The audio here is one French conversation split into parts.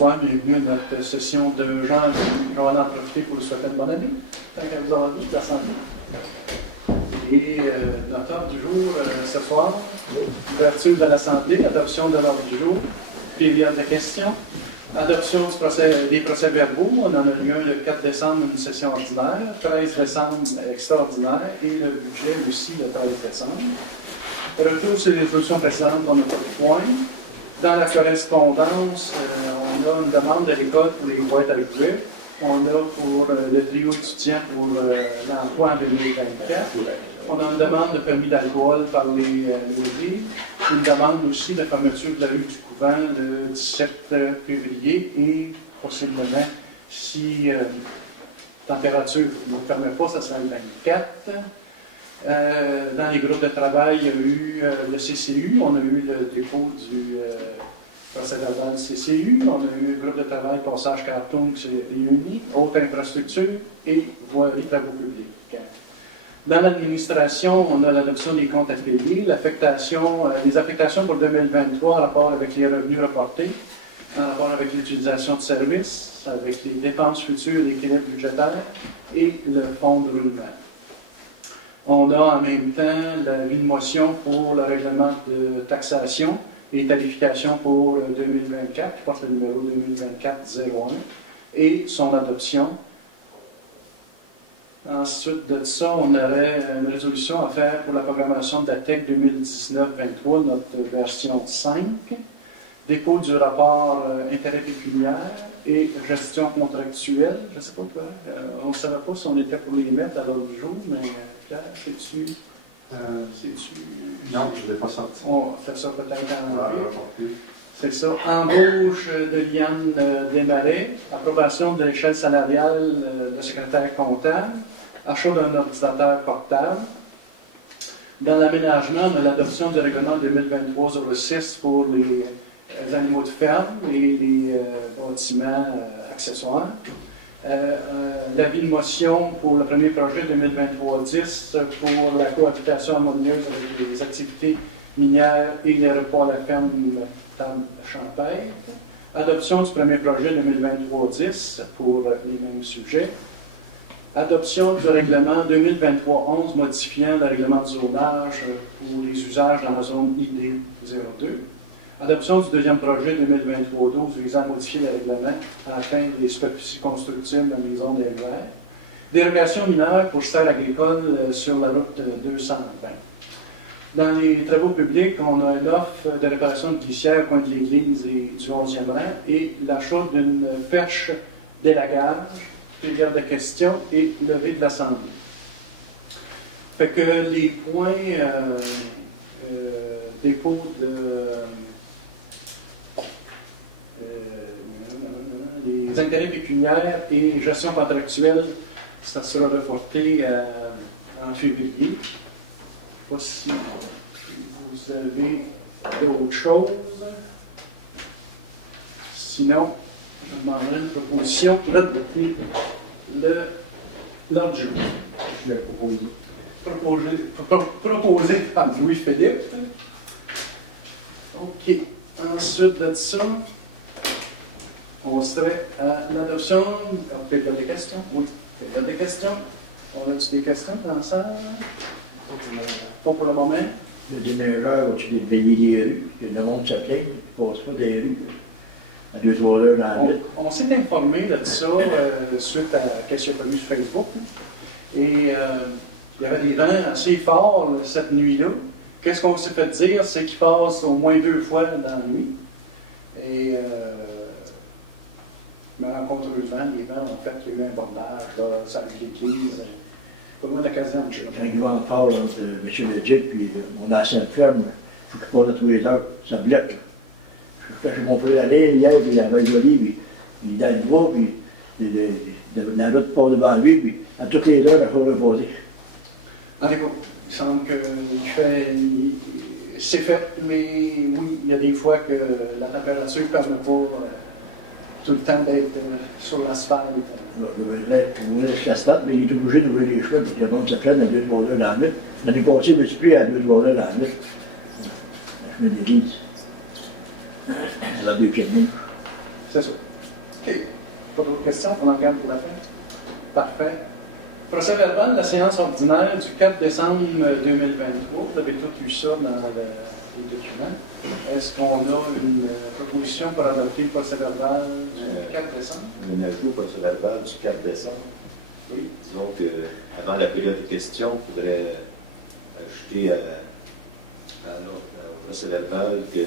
Bonsoir, bienvenue à notre session de Jean. Je vais en profiter pour vous souhaiter une bonne année. Tant qu'à vous avoir vu, la santé. Et notre ordre du jour ce soir, ouverture de l'Assemblée, adoption de l'ordre du jour, période de questions, adoption des procès-verbaux. On en a eu un le 4 décembre, une session ordinaire, 13 décembre extraordinaire et le budget aussi le 13 décembre. Retour sur les résolutions précédentes, on n'a pas de points. Dans la correspondance, on a une demande de l'école pour les boîtes à jouets. On a pour le trio étudiant pour l'emploi en 2024. On a une demande de permis d'alcool par les loyers. Une demande aussi de fermeture de la rue du Couvent le 17 février et possiblement, si la température ne nous permet pas, ça sera le 24. Dans les groupes de travail, il y a eu le CCU, on a eu le dépôt du procès-verbal CCU, on a eu le groupe de travail Passage Cartoon qui s'est réuni, haute infrastructure et voirie travaux publics. Dans l'administration, on a l'adoption des comptes à payer, les affectations pour 2023 en rapport avec les revenus reportés, en rapport avec l'utilisation de services, avec les dépenses futures, l'équilibre budgétaire et le fonds de roulement. On a en même temps l'avis de motion pour le règlement de taxation et tarification pour 2024, qui porte le numéro 2024-01, et son adoption. Ensuite de ça, on aurait une résolution à faire pour la programmation de la TEC 2019-23, notre version 5, dépôt du rapport intérêt pécuniaire et gestion contractuelle. Je ne sais pas quoi, on ne savait pas si on était pour les mettre à l'ordre du jour, mais Pierre, sais-tu? Non, je ne l'ai pas sorti. On fait ça peut-être en c'est ça. Embauche de Liane Desmarais, approbation de l'échelle salariale de secrétaire comptable, achat d'un ordinateur portable. Dans l'aménagement, on a l'adoption du règlement 2023-06 pour les animaux de ferme et les bâtiments accessoires. L'avis de motion pour le premier projet 2023-10 pour la cohabitation harmonieuse avec les activités minières et les repas à la ferme champêtre. Adoption du premier projet 2023-10 pour les mêmes sujets. Adoption du règlement 2023-11 modifiant le règlement du zonage pour les usages dans la zone ID 02. Adoption du deuxième projet 2023-12 visant à modifier le règlement à atteindre les superficies constructibles dans les zones d'élevage. Dérogation mineure pour serre agricole sur la route 220. Dans les travaux publics, on a une offre de réparation de glissière au coin de l'église et du 11e rang et l'achat d'une perche d'élagage, période de questions et levée de l'Assemblée. Fait que les points dépôt de les intérêts pécuniaires et gestion contractuelle, ça sera reporté en février. Je ne sais pas si vous avez d'autres choses. Sinon, je demanderai une proposition d'adopter l'ordre du jour. Je l'ai Proposé par Louis-Philippe. OK. Ensuite de ça, on serait à l'adoption. Période des questions? Oui. Période des questions. On a-tu des questions dans ça? Pas pour le moment. Le déneigeur, va-tu veiller les rues? Le monde se plaint, il ne passe pas des rues. À 2-3 heures dans la nuit. On s'est informé de ça suite à ce qu'il y a connu sur Facebook. Et il y avait des vents assez forts cette nuit-là. Qu'est-ce qu'on s'est fait dire? C'est qu'il passe au moins 2 fois dans la nuit. Et malencontreusement, les vents ont fait qu'il y a eu un bordage, là, ça a eu l'église. Pas loin de la caserne. Quand il va en fort entre M. Legic et mon ancienne ferme, il faut qu'il passe à tous les heures, ça bloque. Quand j'ai montré aller hier, puis il avait joli, puis il est dans le bois, puis la route part devant lui, puis à toutes les heures, il faut reposer. En écoute, il semble que c'est fait, mais oui, il y a des fois que la température ne permet pas tout le temps d'être sur l'asphalte. Il laisse l'asphalte, mais il est obligé d'ouvrir les cheveux, puis le monde se prenne à 2-3 heures dans la nuit. L'année passée, je me suis pris à 2-3 heures dans la nuit. Je me déguise. Elle a 2 pieds de mouche. C'est ça. OK. Pas d'autres questions? On en garde pour la fin? Parfait. Procès verbal de la séance ordinaire du 4 décembre 2023. Vous avez tous eu ça dans les documents. Est-ce qu'on a une proposition pour adopter le procès verbal du 4 décembre? Un ajout au procès verbal du 4 décembre. Oui. Disons qu'avant la période de questions, il faudrait ajouter au procès verbal que le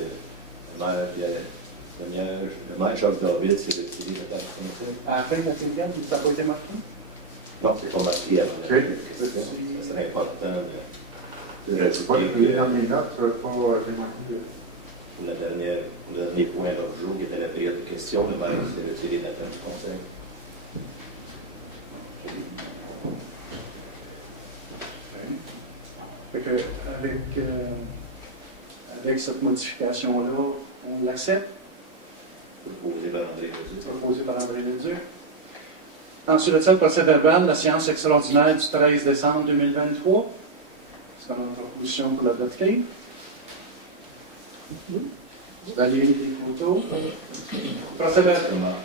maire Jacques David s'est retiré de la fonction. À la fin de la période, ça n'a pas été marqué? Non, c'est pas marqué avant la période de questions. Ça serait important de rajouter Pas que dans mes notes, pas remarqué. pour le dernier point à l'ordre du jour, qui était la période de questions, le maire s'est retiré de la table du conseil. Fait que, avec cette modification-là, on l'accepte, Proposé par André Leduc. proposé par André Leduc. Ensuite de ça, le procès verbal de la séance extraordinaire du 13 décembre 2023. Est-ce qu'on a une proposition pour l'adopter? Valérie Descoteaux. Procès verbal.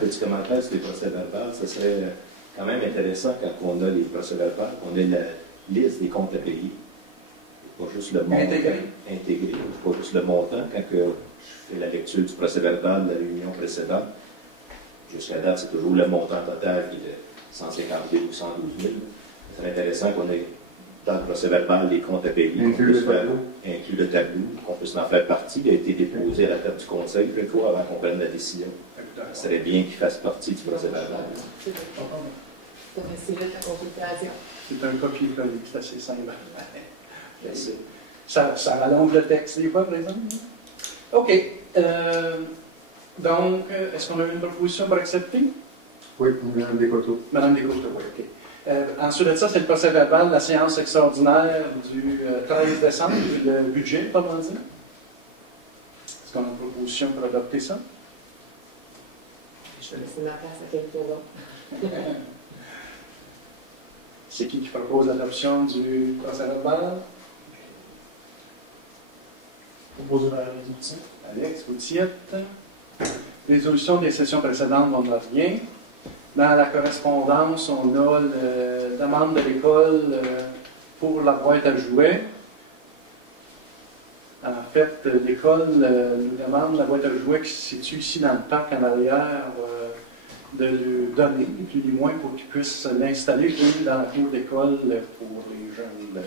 Petit commentaire sur les procès verbaux, ce serait quand même intéressant quand on a les procès verbaux, qu'on ait la liste des comptes à payer. Pas juste le montant. Intégré. Pas juste le montant. Quand je fais la lecture du procès verbal de la réunion précédente, jusqu'à date, c'est toujours le montant total qui est de 150 000 ou 112 000. Ce serait intéressant qu'on ait dans le procès verbal les comptes à payer. Inclus le tableau, qu'on puisse en faire partie. Il a été déposé à la table du conseil quelques fois avant qu'on prenne la décision. Ce serait bien qu'il fasse partie du procès verbal. C'est facile la consultation. C'est un copier-coller, c'est assez simple. Ça rallonge le texte des fois, par exemple. OK. Donc, est-ce qu'on a une proposition pour accepter? Oui, Mme Descoteaux. Madame Descoteaux, oui, OK. Ensuite de ça, c'est le procès verbal de la séance extraordinaire du 13 décembre, le budget, pas mal dit. Est-ce qu'on a une proposition pour adopter ça? Je vais laisser ma place à quelqu'un d'autre. C'est qui propose l'adoption du procès verbal? Proposé par Alex Boutier. Alex, Boutiette. Résolution des sessions précédentes, on n'a rien. Dans la correspondance, on a la demande de l'école pour la boîte à jouets. En fait, l'école nous demande la boîte à jouets qui se situe ici dans le parc en arrière de lui donner, plus ou moins, pour qu'ils puissent l'installer dans la cour d'école pour les jeunes.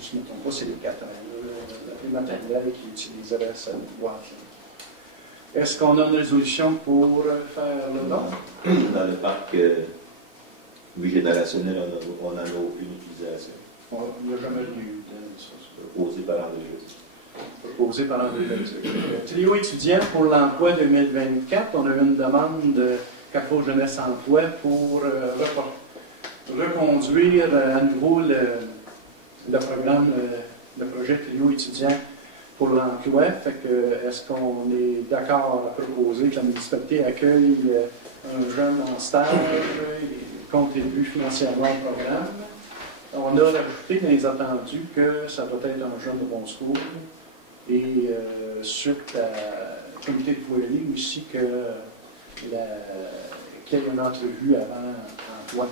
Je ne me trompe pas, c'est les 4 ans, les maternelles qui utiliseraient cette boîte-là. Est-ce qu'on a une résolution pour faire le don? Dans le parc bigénérationnel, on n'en a aucune utilisation. Il n'y a jamais eu de ça. Proposé par André Leduc. Proposé par André Leduc. Trio étudiant pour l'emploi 2024, on a eu une demande de Carrefour Jeunesse Emploi pour reconduire à nouveau le programme, le projet Trio étudiant pour l'emploi. Fait que, est-ce qu'on est d'accord à proposer que la municipalité accueille un jeune en stage et contribue financièrement au programme? On a rajouté dans les attendus que ça doit être un jeune de bon secours et suite à la comité de foyer aussi qu'il y ait une entrevue avant emploi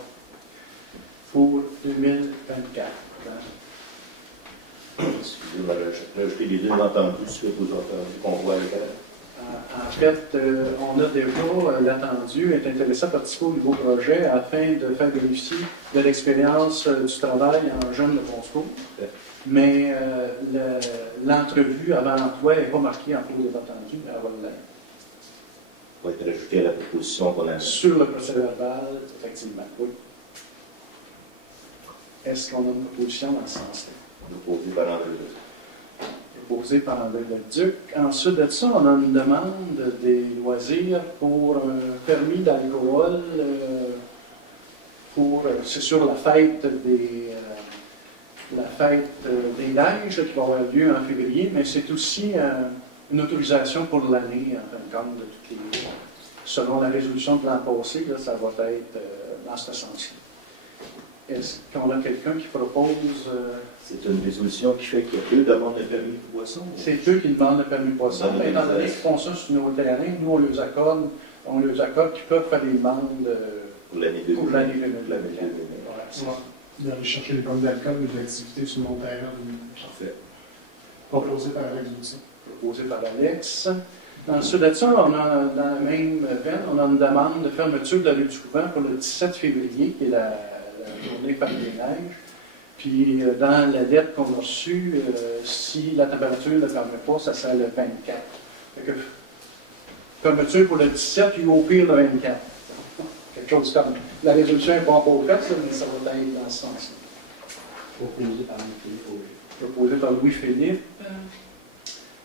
pour 2024. Excusez-moi, j'ai rajouté les deux entendus suite aux entendus qu'on voit à l'écran. En fait, on a déjà l'attendu est intéressé à participer au nouveau projet afin de faire bénéficier de l'expérience du travail en jeune de bon secours. Mais l'entrevue avant emploi n'est pas marquée en cours des attendus, mais elle va l'être. Va être rajouté à la proposition qu'on a. Sur le procès verbal, effectivement, oui. Est-ce qu'on a une proposition dans ce sens-là? Proposé par André Leduc. Proposé par André Leduc. Ensuite de ça, on a une demande des loisirs pour un permis d'alcool c'est sur la fête des neiges qui va avoir lieu en février, mais c'est aussi une autorisation pour l'année, en fin de compte, de toutes les, selon la résolution de l'an passé, là, ça va être dans ce sens-là. Est-ce qu'on a quelqu'un qui propose... C'est une résolution qui fait qu'il y a deux demandes de permis de boisson. C'est eux qui demandent le permis de boisson. Mais étant donné qu'ils font ça sur nos terrains, nous, on les accorde on les accorde qui peuvent faire des demandes Pour l'année 2000. pour l'année 2000. Pour l'année 2000. Voilà, c'est Ouais. D'aller chercher les pommes d'alcool et de l'activité sur mon terrain. Parfait. Proposé par Alex Wilson. proposé par Alex. Ensuite de ça, on a dans la même veine, on a une demande de fermeture de la rue du Couvent pour le 17 février, qui est la journée par les neiges. Puis dans la lettre qu'on a reçue, si la température ne le permet pas, ça sera le 24. Fait que, fermeture pour le 17 et au pire le 24. Quelque chose comme. La résolution n'est pas encore faite, mais ça va être dans ce sens-là. Proposé par Louis-Philippe.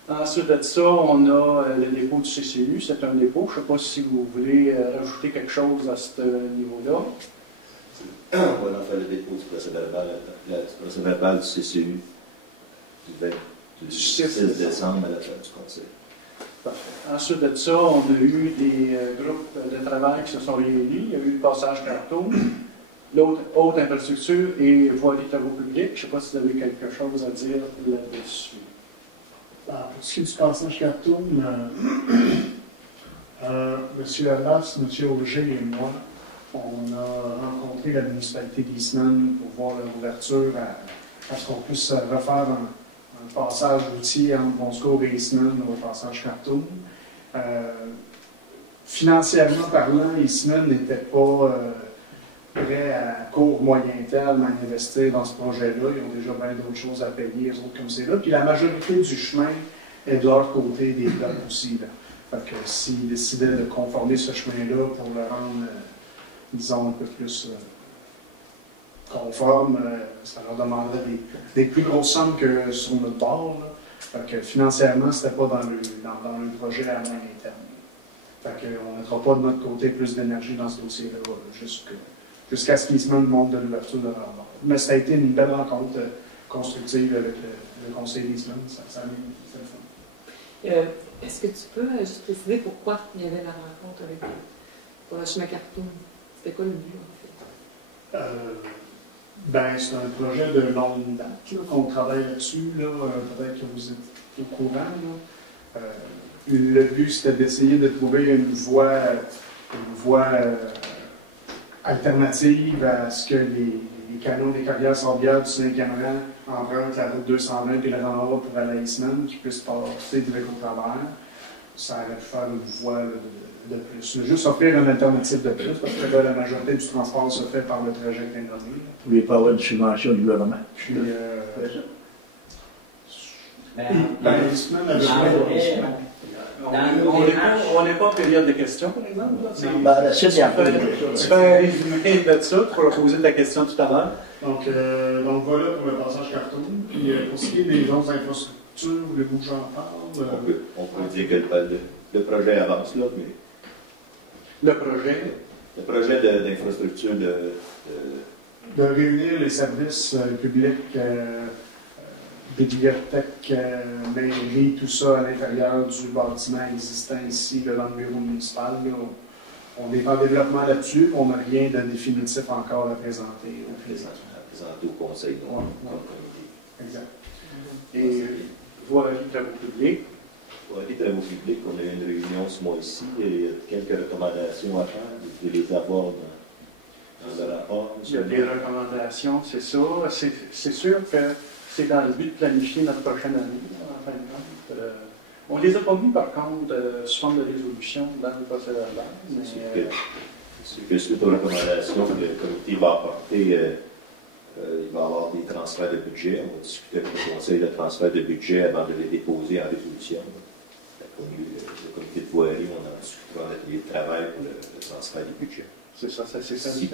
Ensuite de ça, on a le dépôt du CCU. C'est un dépôt. Je ne sais pas si vous voulez rajouter quelque chose à ce niveau-là. On va en faire le dépôt du procès-verbal du CCU du 6 décembre à la fin du Conseil. Parfait. Ensuite de ça, on a eu des groupes de travail qui se sont réunis. Il y a eu le passage carton, l'autre haute infrastructure et voirie des travaux publics. Je ne sais pas si vous avez quelque chose à dire là-dessus. Pour ce qui est du passage Khartoum, M. Abbas, M. Auger et moi, on a rencontré la municipalité d'Eastman pour voir leur ouverture à ce qu'on puisse refaire un passage routier entre Bon-Secours et Eastman au passage Khartoum. Financièrement parlant, Eastman n'était pas prêt à court, moyen terme à investir dans ce projet-là. Ils ont déjà bien d'autres choses à payer, les autres comme c'est là. Puis la majorité du chemin est de leur côté des blocs aussi. Là. Fait que s'ils décidaient de conformer ce chemin-là pour le rendre, disons, un peu plus conforme, ça leur demanderait des plus grosses sommes que sur notre bord. Là. Fait que financièrement, ce n'était pas dans le projet à moyen terme. Fait qu'on ne mettra pas de notre côté plus d'énergie dans ce dossier-là, jusqu'à ce qu'ils se montrent de l'ouverture de leur bord. Mais ça a été une belle rencontre constructive avec le conseil d'Eastman. Ça a été le fun. Est-ce que tu peux juste préciser pourquoi il y avait la rencontre avec pour le chemin Khartoum? C'était quoi le but, en fait? C'est un projet de longue date là, qu'on travaille là-dessus. Là. Peut-être que vous êtes au courant. Là. Le but, c'était d'essayer de trouver une voie alternative à ce que les canaux des carrières sablières du Saint-Cameron empruntent la route 220 et la Rambla pour aller à Eastman, qui puissent passer direct au travers. Ça aurait pu faire une voie de plus. Mais juste offrir une alternative de plus, parce que là, la majorité du transport se fait par le trajet que tu as nommé. Vous ne voulez pas avoir une subvention du gouvernement? Puis, Eastman On n'est pas en période de questions, par exemple. La suite, il y a un peu de questions. Tu fais un résumé de ça pour poser la question tout à l'heure. Donc voilà pour le passage Khartoum. Puis pour ce qui est des autres infrastructures, voulez-vous que j'en parle? On peut dire que le projet avance là, mais. Le projet d'infrastructure de réunir les services publics, bibliothèque, mairie, tout ça à l'intérieur du bâtiment existant ici, dans le bureau municipal. Là, on est en développement là-dessus, on n'a rien de définitif encore à présenter. Présenter au conseil. Donc, exact. Et voirie des travaux publics. Voirie des travaux publics, on a eu une réunion ce mois-ci, il y a quelques recommandations à faire, vous pouvez les avoir dans le rapport. Il y a des recommandations, c'est ça. C'est sûr que c'est dans le but de planifier notre prochaine année, en fin de compte. On ne les a pas mis, par contre, sous forme de résolution dans le procès-verbal. C'est que suite aux recommandations que le comité va apporter, il va y avoir des transferts de budget. On va discuter avec le conseil de transfert de budget avant de les déposer en résolution. Le comité de voirie, on en discutera en atelier de travail pour le transfert du budget. C'est ça, c'est ça. Si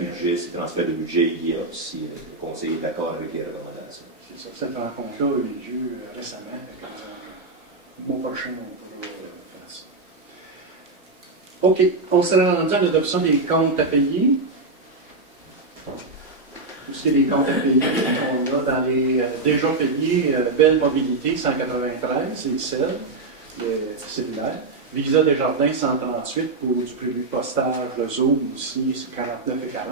transfert de budget il y a, si le conseil est d'accord avec les recommandations. C'est ça. Cette rencontre-là a eu lieu récemment. Le mois prochain, on va faire ça. OK. On s'est rendu à l'adoption des comptes à payer. Tout ce qui est des comptes à payer, on a dans les déjà payés, Belle Mobilité 193, c'est celle, le cellulaire. Visa Desjardins 138 pour du prévu de postage, le Zoom aussi, c'est 49 et 40.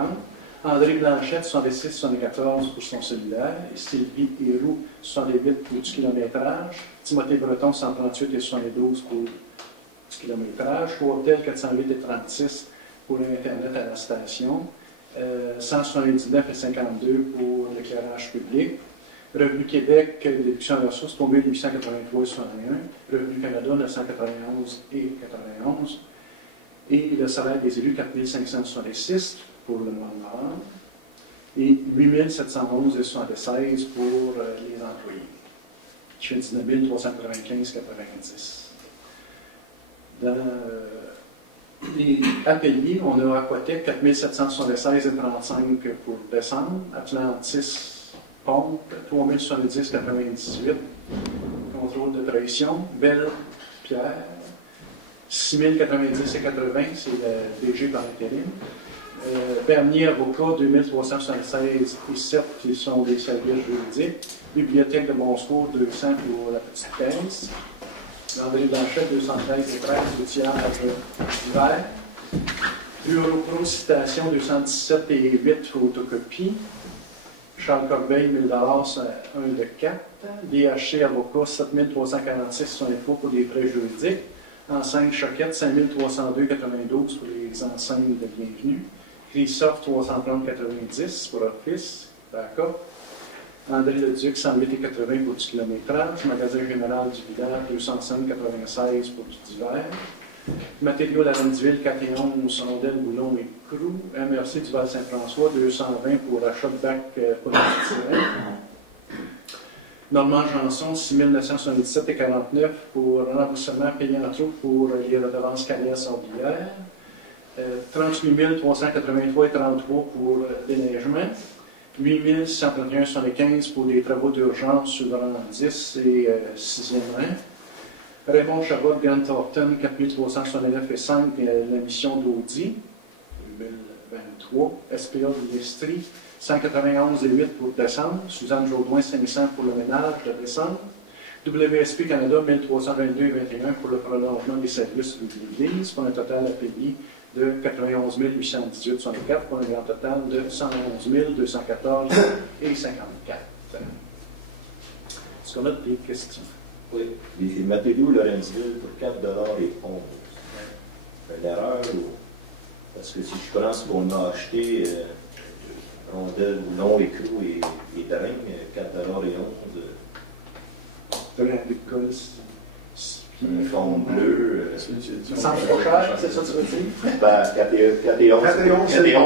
André Blanchette 66-74 pour son cellulaire. Sylvie Héroux 68 pour du kilométrage. Timothée Breton 138 et 72 pour du kilométrage, 3 hôtels 408 et 36 pour l'Internet à la station, 179,52 pour l'éclairage public. Revenu Québec, déduction de ressources, tombé 883,61. Revenu Canada, 991,91. Et le salaire des élus, 4566 pour le mois de novembre. Et 8711,76 pour les employés, qui fait 19 395,90. Dans les API, on a Aquatec 4776,35 pour décembre, Atlantis Pompe 3070,98, contrôle de pression, Belle Pierre 6090,80, c'est le DG par intérim. Bernier Avocat 2376,7 qui sont des services juridiques. Bibliothèque de Bonsecours 200 pour la petite caisse. André Blanchette 213,13 outillage d'hiver. Bureau Pro Citation 217,8 photocopie. Charles Corbeil 1000 $, 1 de 4. DHC Avocat 7346 sont les pour des frais juridiques. Enseigne Choquette 5302,92 pour les enseignes de bienvenue. Christophe 330,90 pour Office, d'accord. André Leduc 108,80 pour du kilométrage. Magasin général du village 205,96 pour du divers. Matériaux Laurentieville 411 Sondel, Boulon et Crou. MRC du Val-Saint-François 220 pour achat de bac pour le tiré. Normand Janson 6977,49 pour remboursement payé en trop pour les redevances carrières ordinaires. 38 383,33 pour déneigement. 8 131,75 pour des travaux d'urgence sur le rang 10 et 6e rang. Raymond Chabot, Grant Thornton, 4369,5 la mission d'Audi, 2023. SPA de l'Estrie, 191,8 pour décembre. Suzanne Jaudoin, 500 pour le ménage de décembre. WSP Canada, 1322,21 pour le prolongement des services de l'Église, pour un total à payer de 91 818,64 pour un grand total de 111 214,54. Est-ce qu'on a des questions? Oui. Les matériaux Lorenzville pour 4 $ et 11. L'erreur, parce que si je pense qu'on a acheté rondelles, boulons, écrous et drains, 4 $ et 11. De l'école, Un fond bleu. sans trop cher, c'est ça que tu veux dire? Ben, 4 et 11,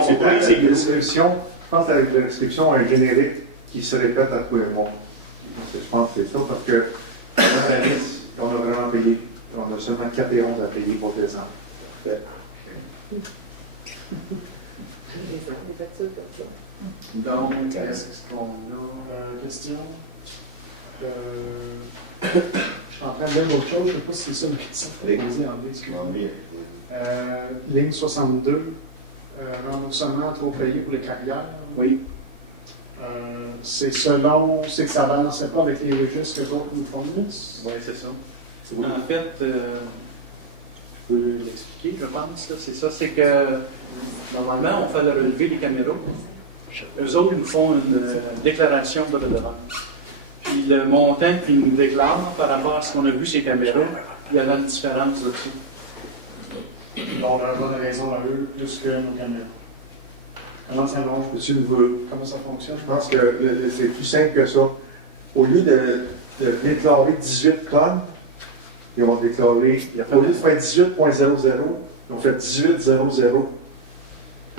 c'est pour les élus. Description, je pense avec la description, un générique qui se répète à tous les mois. Je pense que c'est ça, parce que on a la liste, on a vraiment payé. On a seulement 4 et 11 à payer pour décembre. Donc, est-ce qu'on a une question? Je suis en train de lire autre chose, je ne sais pas si c'est ça ma question. Ligne 62, remboursement trop payé pour les carrières. Oui. C'est selon, c'est que ça n'avançait pas avec les registres que d'autres nous fournissent. Oui, c'est ça. En fait, je peux l'expliquer, je pense. C'est ça, c'est que normalement, on fait le relevé des caméras. Eux autres nous font une déclaration de redevance. Puis le montant qu'ils nous déclarent par rapport à ce qu'on a vu ces caméras, il y a une différence là-dessus. Donc, on a une bonne raison à eux, plus que nos caméras. Comment ça marche? Comment ça fonctionne? Je pense que c'est plus simple que ça. Au lieu de déclarer 18 tonnes, ils vont déclarer, au lieu de faire 18,00, ils ont fait 18,00.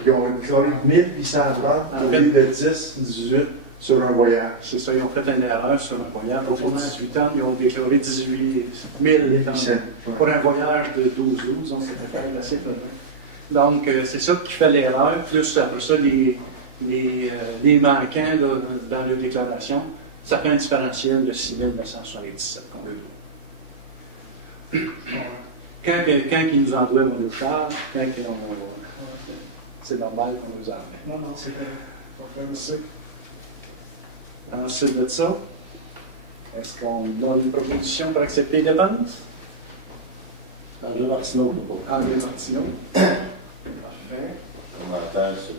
Ils ont déclaré 1800 tonnes au lieu de 18 sur un voyage. C'est ça, ils ont fait une erreur sur un voyage. Pour 18 ans, ils ont déclaré 18 000 pour un voyage de 12, donc c'était quand même assez peu. Donc, c'est ça qui fait l'erreur, plus après ça, les manquants là, dans leur déclaration, ça fait un différentiel de 6 977 qu'on veut. Quand ils nous en doivent, on nous charge, quand ils en ont, c'est normal qu'on nous en met. Non, c'est pas aussi. Ensuite de ça, est-ce qu'on a une proposition pour accepter les dépenses? André Martineau. André Martineau. Parfait. Commentaire sur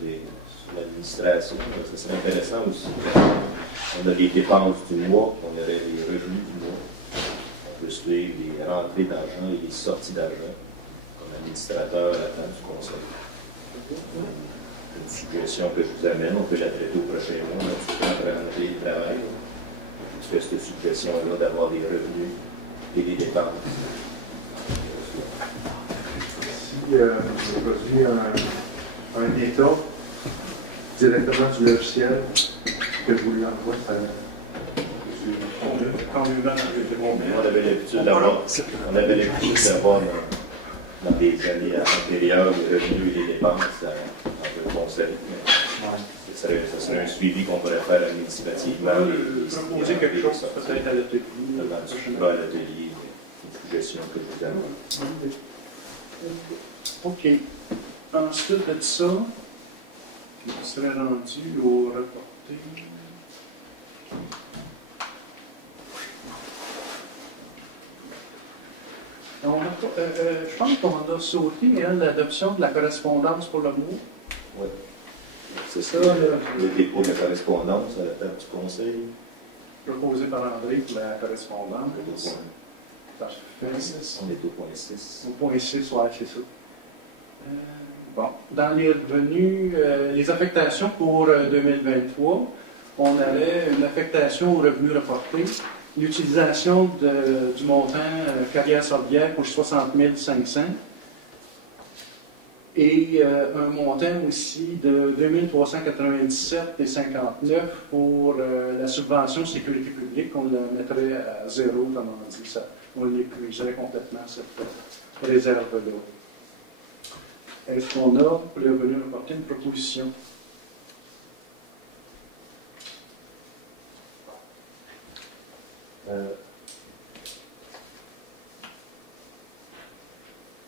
l'administration, ça serait intéressant aussi. On a les dépenses du mois, on aurait les revenus du mois. peut suivre les rentrées d'argent et les sorties d'argent comme administrateur à la fin du conseil. Une suggestion que je vous amène, on peut la traiter au prochain mois, là, tout en rentrée de travail. Je fais cette suggestion-là d'avoir des revenus et des dépenses. Si vous avez un état directement du logiciel que je vous lui envoie, ça. On avait l'habitude d'avoir dans des années antérieures les revenus et les dépenses entre le conseil. Ce serait un suivi qu'on pourrait faire administrativement. Proposer quelque chose peut-être à l'atelier. À l'atelier, une suggestion que je vous amène. OK. Ensuite de ça, on serait rendu au reporté. Je pense qu'on a sauté l'adoption de la correspondance pour le mot. Oui. C'est ça, le dépôt de la correspondance à la table du conseil. Proposé par André pour la correspondance. Parfait. On est au point 6. Au point 6, oui, c'est ça. Bon, dans les revenus, les affectations pour 2023, on avait une affectation aux revenus reportés, l'utilisation du montant carrière sordière pour 60 500 et un montant aussi de 2 397,59 pour la subvention sécurité publique. On la mettrait à zéro, comme on dit, ça, on l'épuiserait complètement, cette réserve-là. Est-ce qu'on a, pour les revenus reportés, une proposition?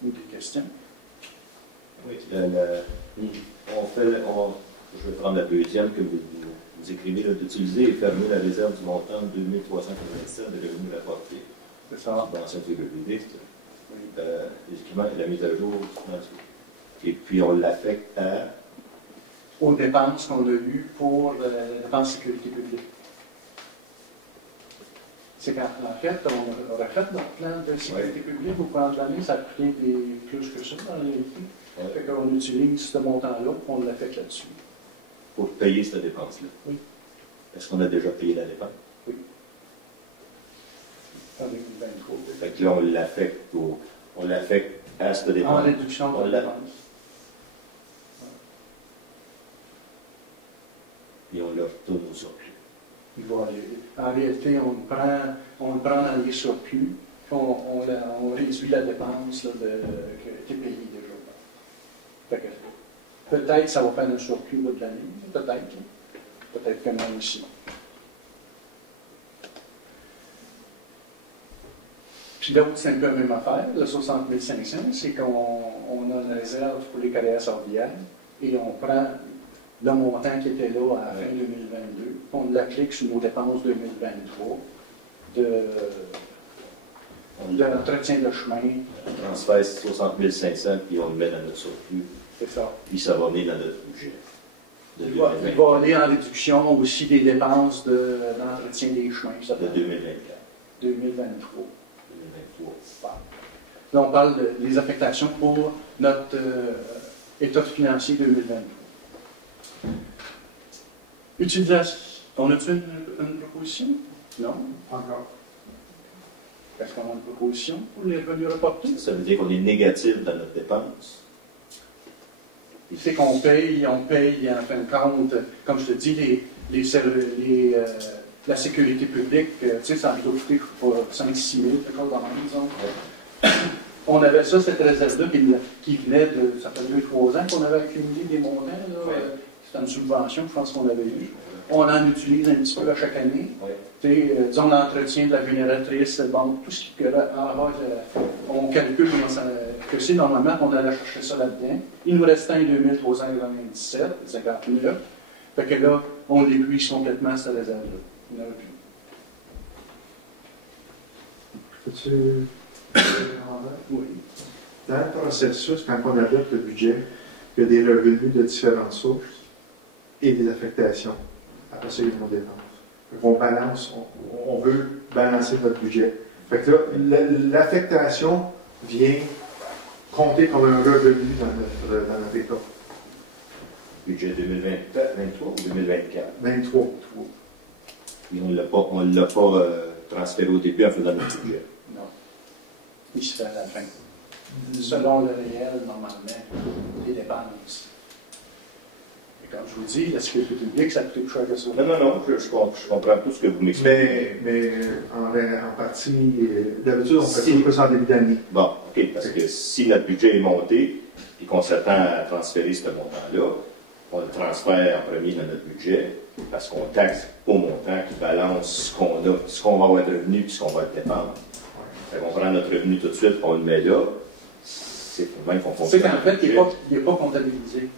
Ou des questions? Oui, je vais prendre la deuxième que vous écrivez, d'utiliser et fermer la réserve du montant de 2 397 de revenus rapportés. C'est ça. Subvention publique. La mise à jour. Et puis on l'affecte aux dépenses qu'on a eues pour la dépense sécurité publique. C'est qu'en fait, on aurait fait notre plan de sécurité publique au cours de l'année, ça a coûté plus que ça dans les réalité. Fait qu'on utilise ce montant-là, on l'affecte là-dessus. Pour payer cette dépense-là? Oui. Est-ce qu'on a déjà payé la dépense? Oui. En 2023. Fait que là, on l'affecte à cette dépense. En réduction de la dépense. Et on leur retourne au surplus. En réalité, on le prend dans les surplus, puis on réduit la dépense là, qui est payée déjà. Fait que, peut-être que ça va faire un surplus de l'année, peut-être. Peut-être que non aussi. Puis l'autre, c'est un peu la même affaire, le 60 500, c'est qu'on a une réserve pour les carrières sordières et on prend le montant qui était là à la fin 2022, on l'applique sur nos dépenses 2023 de l'entretien de chemin. On transfère 60 500 puis on le met dans notre surplus. C'est ça. Puis ça va venir dans notre budget. Il va aller en réduction aussi des dépenses d'entretien des chemins. De 2024. 2023. Là, on parle des affectations pour notre état financier 2023. Utilisation. On a-tu une proposition? Non? Encore. Est-ce qu'on a une proposition pour les revenus reportés? Ça veut dire qu'on est négatif dans notre dépense. C'est qu'on paye, en fin de compte, comme je te dis, la sécurité publique, tu sais, ça nous a coûté pour 5-6 000, d'accord, dans la maison. On avait ça, cette réserve-là, qui venait de, ça fait 2-3 ans qu'on avait accumulé des montants, là. C'était une subvention, je pense qu'on avait eu. On en utilise un petit peu à chaque année. Disons l'entretien de la génératrice, bon, tout ce qui on calcule que c'est normalement qu'on allait chercher ça là-dedans. Il nous restait un 2397,59. Fait que là, on l'épuise complètement cette réserve-là. Il n'y en a plus. Oui. Dans le processus, quand on adopte le budget, il y a des revenus de différentes sources et des affectations. Après ça, il y a nos dépenses. Donc on balance, on veut balancer notre budget. Fait que là, l'affectation vient compter comme un revenu dans notre État. Budget 2023 ou 2024? 23. Et on ne l'a pas transféré au début en faisant notre budget. Non. Il se fait à la fin. Selon le réel, normalement, les dépenses. Et comme je vous dis, la sécurité publique, ça coûte plus cher que ça. Non, je comprends tout ce que vous m'expliquez. Mais en partie, d'habitude, on fait ça plus en début d'année. Bon, OK, parce que si notre budget est monté et qu'on s'attend à transférer ce montant-là, on le transfère en premier dans notre budget parce qu'on taxe au montant qui balance ce qu'on va avoir de revenu et ce qu'on va dépenser. Fait qu'on prend notre revenu tout de suite, on le met là. C'est pour même qu'on fonctionne. C'est qu'en fait, il n'est pas comptabilisé.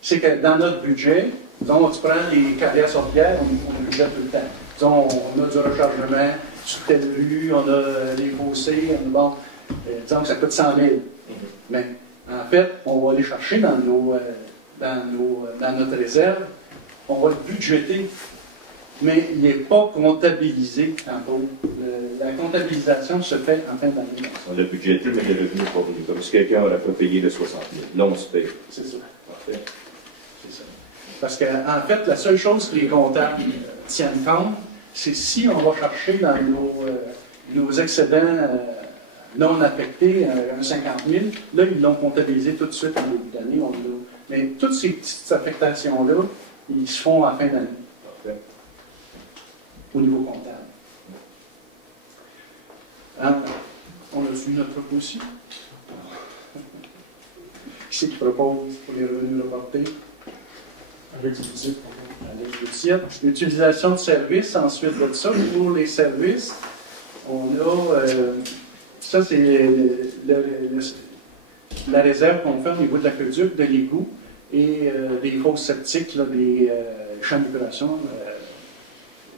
C'est que dans notre budget, disons, tu prends les carrières sorcières, on le budget tout le temps. Disons, on a du rechargement sur telle rue, on a les fossés, disons que ça coûte 100 000. Mais en fait, on va aller chercher dans notre réserve, on va le budgéter, mais il n'est pas comptabilisé en gros. La comptabilisation se fait en fin d'année. On l'a budgété, mais le revenu n'est pas venu. Comme si quelqu'un n'aurait pas payé le 60 000. Là, on se paye. C'est ça. Parfait. C'est ça. Parce qu'en fait, la seule chose que les comptables tiennent compte, c'est si on va chercher dans nos excédents non affectés, un 50 000, là, ils l'ont comptabilisé tout de suite en début d'année. Mais toutes ces petites affectations-là, ils se font en fin d'année. Parfait. Au niveau comptable. Hein? On a suivi notre proposition. Qui c'est qui propose pour les revenus reportés? Avec du budget. Avec l'outil. L'utilisation de services, ensuite de ça, pour les services, on a, ça c'est la réserve qu'on fait au niveau de l'aqueduc, de l'égout et des fosses septiques, là, des champs d'épuration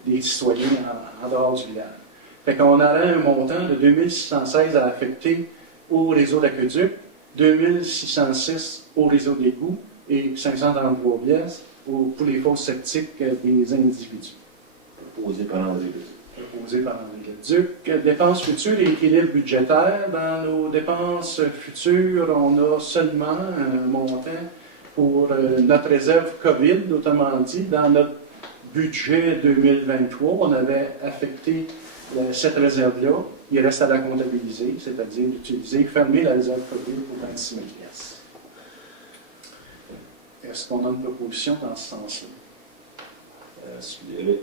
des citoyens en dehors du village. Fait qu'on aurait un montant de 2616 à affecter au réseau d'aqueduc, 2606 au réseau d'égout et 533 pièces pour les fosses septiques des individus. Proposé par André Leduc. Dépenses futures et équilibre budgétaire. Dans nos dépenses futures, on a seulement un montant pour notre réserve COVID, autrement dit, dans notre budget 2023, on avait affecté cette réserve-là. Il reste à la comptabiliser, c'est-à-dire d'utiliser, fermer la réserve COVID pour 26 000 pièces. Est-ce qu'on a une proposition dans ce sens-là?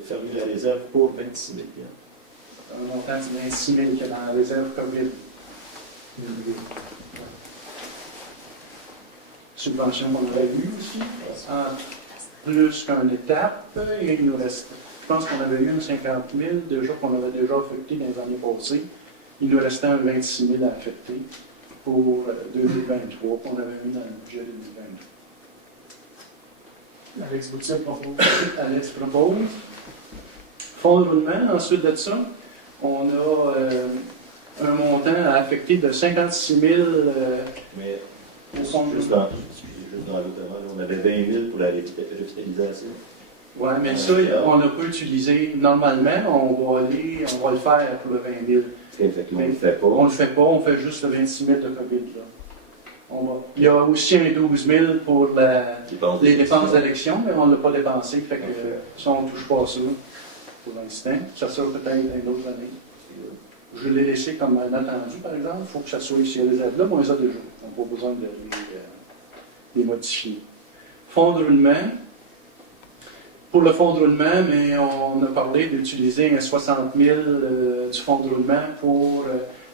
Fermer la réserve pour 26 000 pièces. Un montant de 26 000 qui est dans la réserve COVID. Subvention qu'on avait vu aussi. Plus qu'une étape, et il nous reste, je pense qu'on avait eu un 50 000 déjà qu'on avait déjà affecté dans les années passées. Il nous restait un 26 000 à affecter pour 2023 qu'on avait mis dans le budget 2023. Alex Boutier propose. Alex propose. Fonds de roulement, ensuite de ça, on a un montant à affecter de 56 000 mais au fonds de juste roulement. dans l'automne, on avait 20 000 pour la revitalisation. Oui, mais ça, on n'a pas utilisé. Normalement, on va le faire pour le 20 000. Fait que on ne le fait pas. On ne le fait pas, on fait juste le 26 000 de COVID. Là. Il y a aussi un 12 000 pour les dépenses d'élection, mais on ne l'a pas dépensé. Fait que ça, on ne touche pas à ça pour l'instant. Ça sera peut-être dans d'autres années. Je l'ai laissé comme un attendu, par exemple. Il faut que ça soit ici à réserve là, mais on les a déjà. On n'a pas besoin de les modifier. Fonds de roulement. Pour le fonds de roulement, mais on a parlé d'utiliser un 60 000 du fonds de roulement pour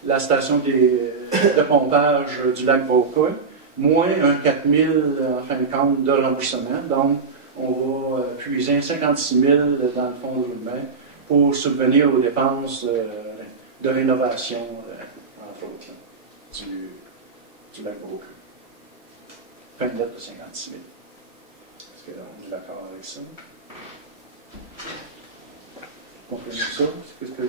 la station de pompage du lac Boca, moins un 4 000 en fin de compte de remboursement. Donc, on va puiser un 56 000 dans le fonds de roulement pour subvenir aux dépenses de rénovation, entre autres, là, du lac Boca. Fin de date de 56 000. Est-ce qu'on est d'accord avec ça? Vous comprenez ça? Qu'est-ce que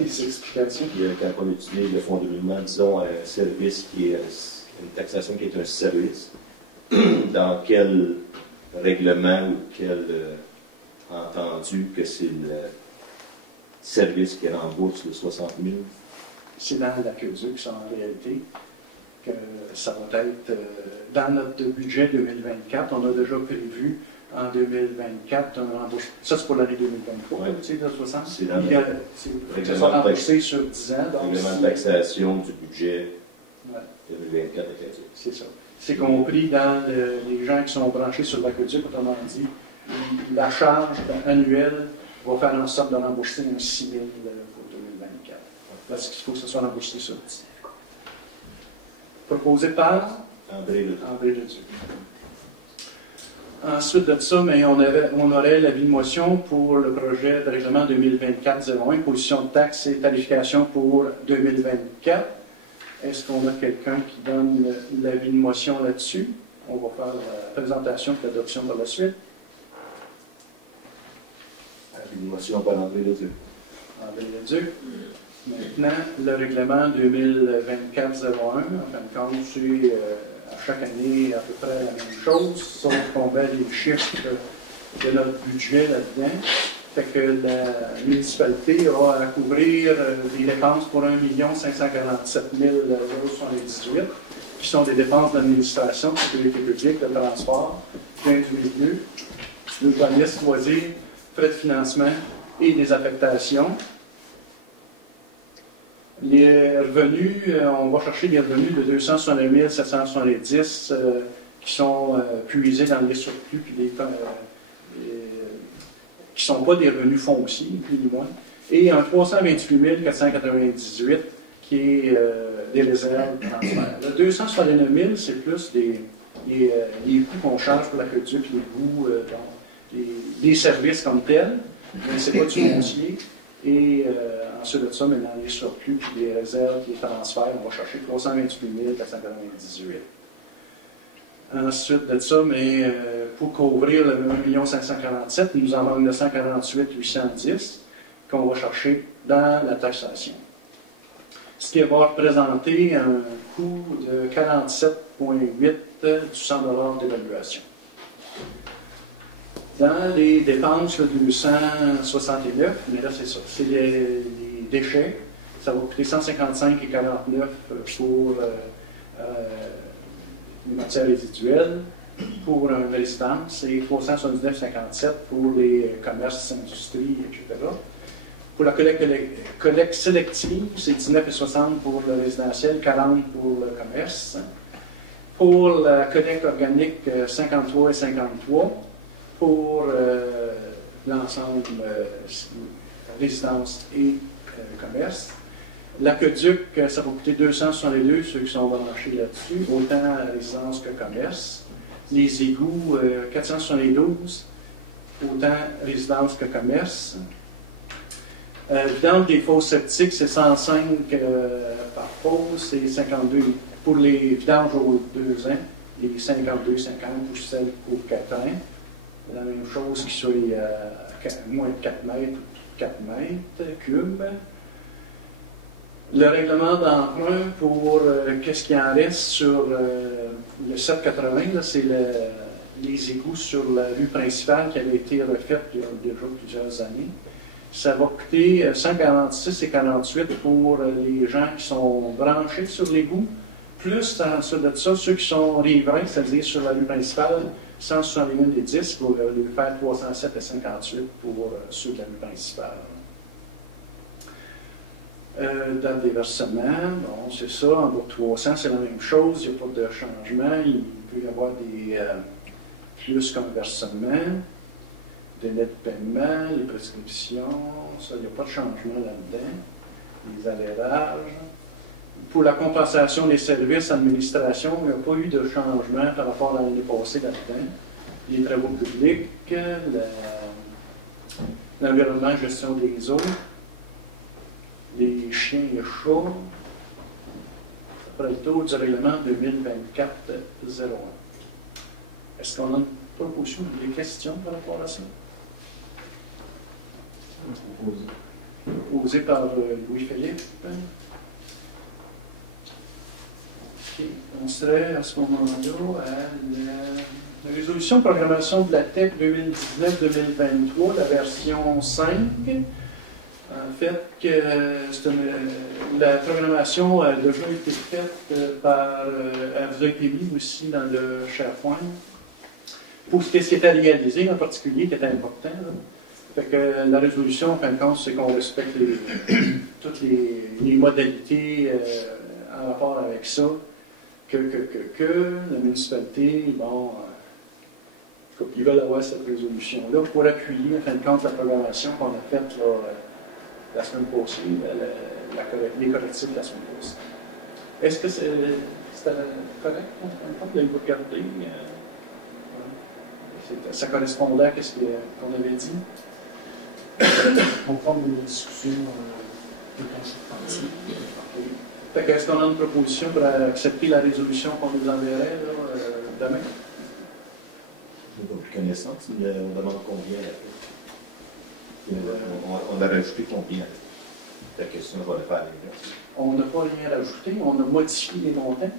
les explications? Quand on utilise le fonds de roulement, disons, un service qui est une taxation qui est un service, dans quel règlement ou quel entendu que c'est services qui remboursent le 60 000? C'est dans l'aqueduc, ça, en réalité, que ça va être dans notre budget 2024. On a déjà prévu en 2024 un remboursement. Ça, c'est pour l'année 2023, Ouais. tu sais, de 60. C'est dans le Ça sera remboursé sur 10 ans. Donc règlement de taxation du budget Ouais. 2024 Acadie. C'est ça. C'est compris dans les gens qui sont branchés sur l'aqueduc, autrement dit, la charge annuelle va faire en sorte de rembourser un 6 000 pour 2024. Parce qu'il faut que ce soit remboursé sur 10 ans. Proposé par André Leduc. André Leduc. Ensuite de ça, mais on aurait l'avis de motion pour le projet de règlement 2024-01, position de taxe et tarification pour 2024. Est-ce qu'on a quelqu'un qui donne l'avis de motion là-dessus? On va faire la présentation et l'adoption par la suite. Avis de motion par André Leduc. André Leduc. Maintenant, le règlement 2024-01, en fin de compte, c'est à chaque année à peu près la même chose, sauf qu'on met les chiffres de notre budget là-dedans. Fait que la municipalité aura à couvrir des dépenses pour 1 547 078, qui sont des dépenses d'administration, de sécurité publique, de transport, bien du milieu, urbanisme, loisirs, frais de financement et des affectations. Les revenus, on va chercher des revenus de 269 770 qui sont puisés dans les surplus puis qui ne sont pas des revenus fonciers, ni plus ni moins, et un 328 498 qui est des réserves de transfert. Le 269 000, c'est plus les coûts qu'on charge pour l'aqueduc, les coûts, les services comme tels, mais ce n'est pas du foncier. Et ensuite de ça, maintenant, les surplus, puis les réserves, les transferts, on va chercher 328 498. Ensuite de ça, mais pour couvrir le 1 547 000, il nous en manque 948 810 qu'on va chercher dans la taxation. Ce qui va représenter un coût de 47,8 du 100 $ d'évaluation. Dans les dépenses, le 269, mais là c'est ça, c'est les déchets. Ça va coûter 155,49 pour les matières résiduelles, pour une résidence, et 379,57 pour les commerces, industries, etc. Pour la collecte sélective, c'est 19,60 pour le résidentiel, 40 pour le commerce. Pour la collecte organique, 53,53 pour l'ensemble résidence et commerce. L'aqueduc, ça va coûter 262, ceux qui sont branchés là-dessus, autant résidence que commerce. Les égouts, 472, autant résidence que commerce. Dans des fosses septiques, c'est 105 par fosse, c'est 52 pour les vidanges aux 2 ans, les 52,50 pour celles pour 4 ans. La même chose qui soit moins de 4 mètres ou 4 mètres cubes. Le règlement d'emprunt pour qu'est-ce qui en reste sur le 780, c'est les égouts sur la rue principale qui avait été refaite il y a déjà plusieurs années. Ça va coûter 146,48 pour les gens qui sont branchés sur l'égout, plus ensuite de ça, ceux qui sont riverains, c'est-à-dire sur la rue principale, 161,10 pour lui faire 307,58 pour ceux de la rue principale. Date des versements, bon, c'est ça, en bas de 300, c'est la même chose, il n'y a pas de changement, il peut y avoir des plus qu'un versement, délai de paiement, les prescriptions, ça, il n'y a pas de changement là-dedans, les alérages. Pour la compensation des services administration, il n'y a pas eu de changement par rapport à l'année passée là-dedans. Les travaux publics, l'environnement, gestion des eaux, les chiens et chats, après le taux du règlement 2024-01. Est-ce qu'on a une proposition, des questions par rapport à ça? Proposé par Louis-Philippe. Okay. On serait à ce moment-là à la résolution de programmation de la TEC 2019-2023, la version 5. En fait, la programmation a déjà été faite par. Elle vous a été mise aussi dans le SharePoint. Pour ce qui était réalisé en particulier, qui était important. Là. Fait que la résolution, en fin de compte, c'est qu'on respecte toutes les modalités en rapport avec ça. Que la municipalité, bon, ils veulent avoir cette résolution-là pour appuyer, en fin de compte, la programmation qu'on a faite là, la semaine passée, les correctifs de la semaine passée. Est-ce que c'était correct? En fin de compte, de vous regarder? Ça correspondait à ce qu'on avait dit? On prend une discussion de consultation. Fait que, est-ce qu'on a une proposition pour accepter la résolution qu'on nous enverrait là, demain? Je n'ai pas plus connaissance, mais on demande combien on a rajouté combien? La question, on va le faire avec On n'a pas rien rajouté, on a modifié les montants.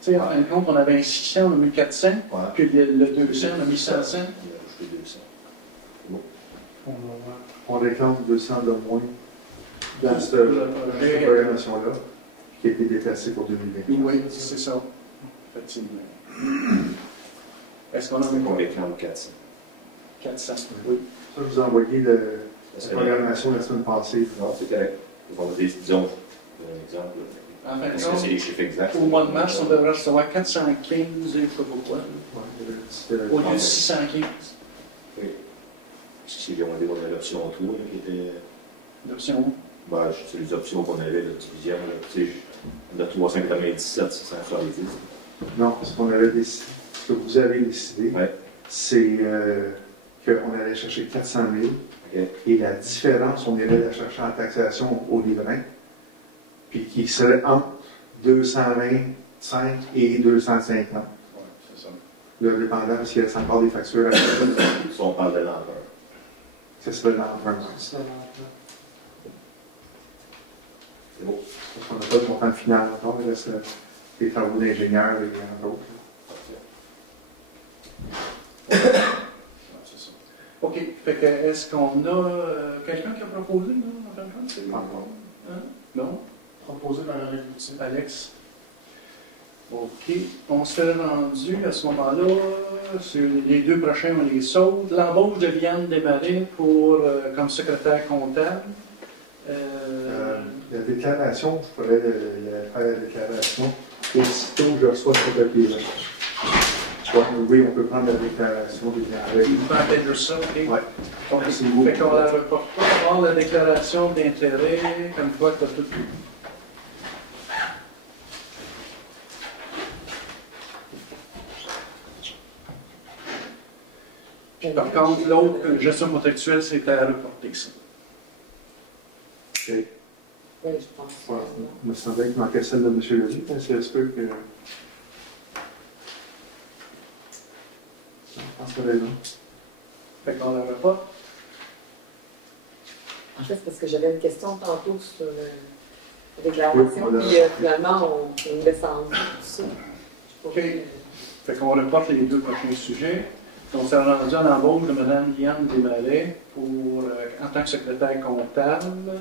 Tu sais, en fin de compte, on avait un 600, on a mis 400, puis le 200, on a mis 500. On a rajouté 200. Bon. On réclame 200 de moins dans cette programmation-là, qui a été déplacée pour 2020. Oui, c'est ça. Effectivement. Est-ce qu'on a On réclame 400. 400, oui. Ça, je vous ai envoyé la programmation la semaine passée. Non, c'est correct. Disons, un exemple. En fin de Est-ce que c'est les compte, chiffres exacts? au mois de mars, on devrait recevoir 415, je ne sais pas pourquoi. Au lieu de 615. Oui. Si on avait l'option 3 qui était. L'option Ben, c'est les options qu'on avait, la division. Tu sais, on a 397, 670. Non, ce qu'on avait décidé, ce que vous avez décidé, c'est qu'on allait chercher 400 000. Okay. Et la différence, on irait la chercher en taxation au livret, puis qui serait entre 225 et 250. Oui, c'est ça. Le dépendant, parce qu'il reste encore des factures à faire. Si on parle de l'emprunt. Ça s'appelle l'emprunt. C'est beau. Parce qu'on n'a pas de montant final encore, il reste les travaux d'ingénieur et rien d'autre. C'est ça. OK. Fait que, est-ce qu'on a quelqu'un qui a proposé, non, en fin de compte? Pas encore. Hein? Non? Proposé par la Révolution. Alex? OK. On s'est rendu à ce moment-là, sur les deux prochains, on les saute. L'embauche de Liane Desmarais comme secrétaire comptable. La déclaration, je pourrais faire la déclaration aussitôt que je reçois ce papier-là. Oui, on peut prendre la déclaration des intérêts. Il peut être juste ça, OK? Oui. OK. Fait qu'on la reporte pas, avoir la déclaration d'intérêt, comme quoi tu as tout lu. Puis par contre, l'autre, gestion contractuelle, c'était à reporter ça. OK. Oui, je pense. Ouais, il me semblait qu'il manquait celle de M. Leduc, mais c'est sûr que. Je pense que c'est bon. Fait qu'on la reporte. En fait, c'est parce que j'avais une question tantôt sur la déclaration, Oui, voilà. puis finalement, on laisse en vue tout ça. OK. Fait qu'on reporte les deux prochains sujets. On s'est rendu à l'embauche de Mme Liane Desmarais en tant que secrétaire comptable,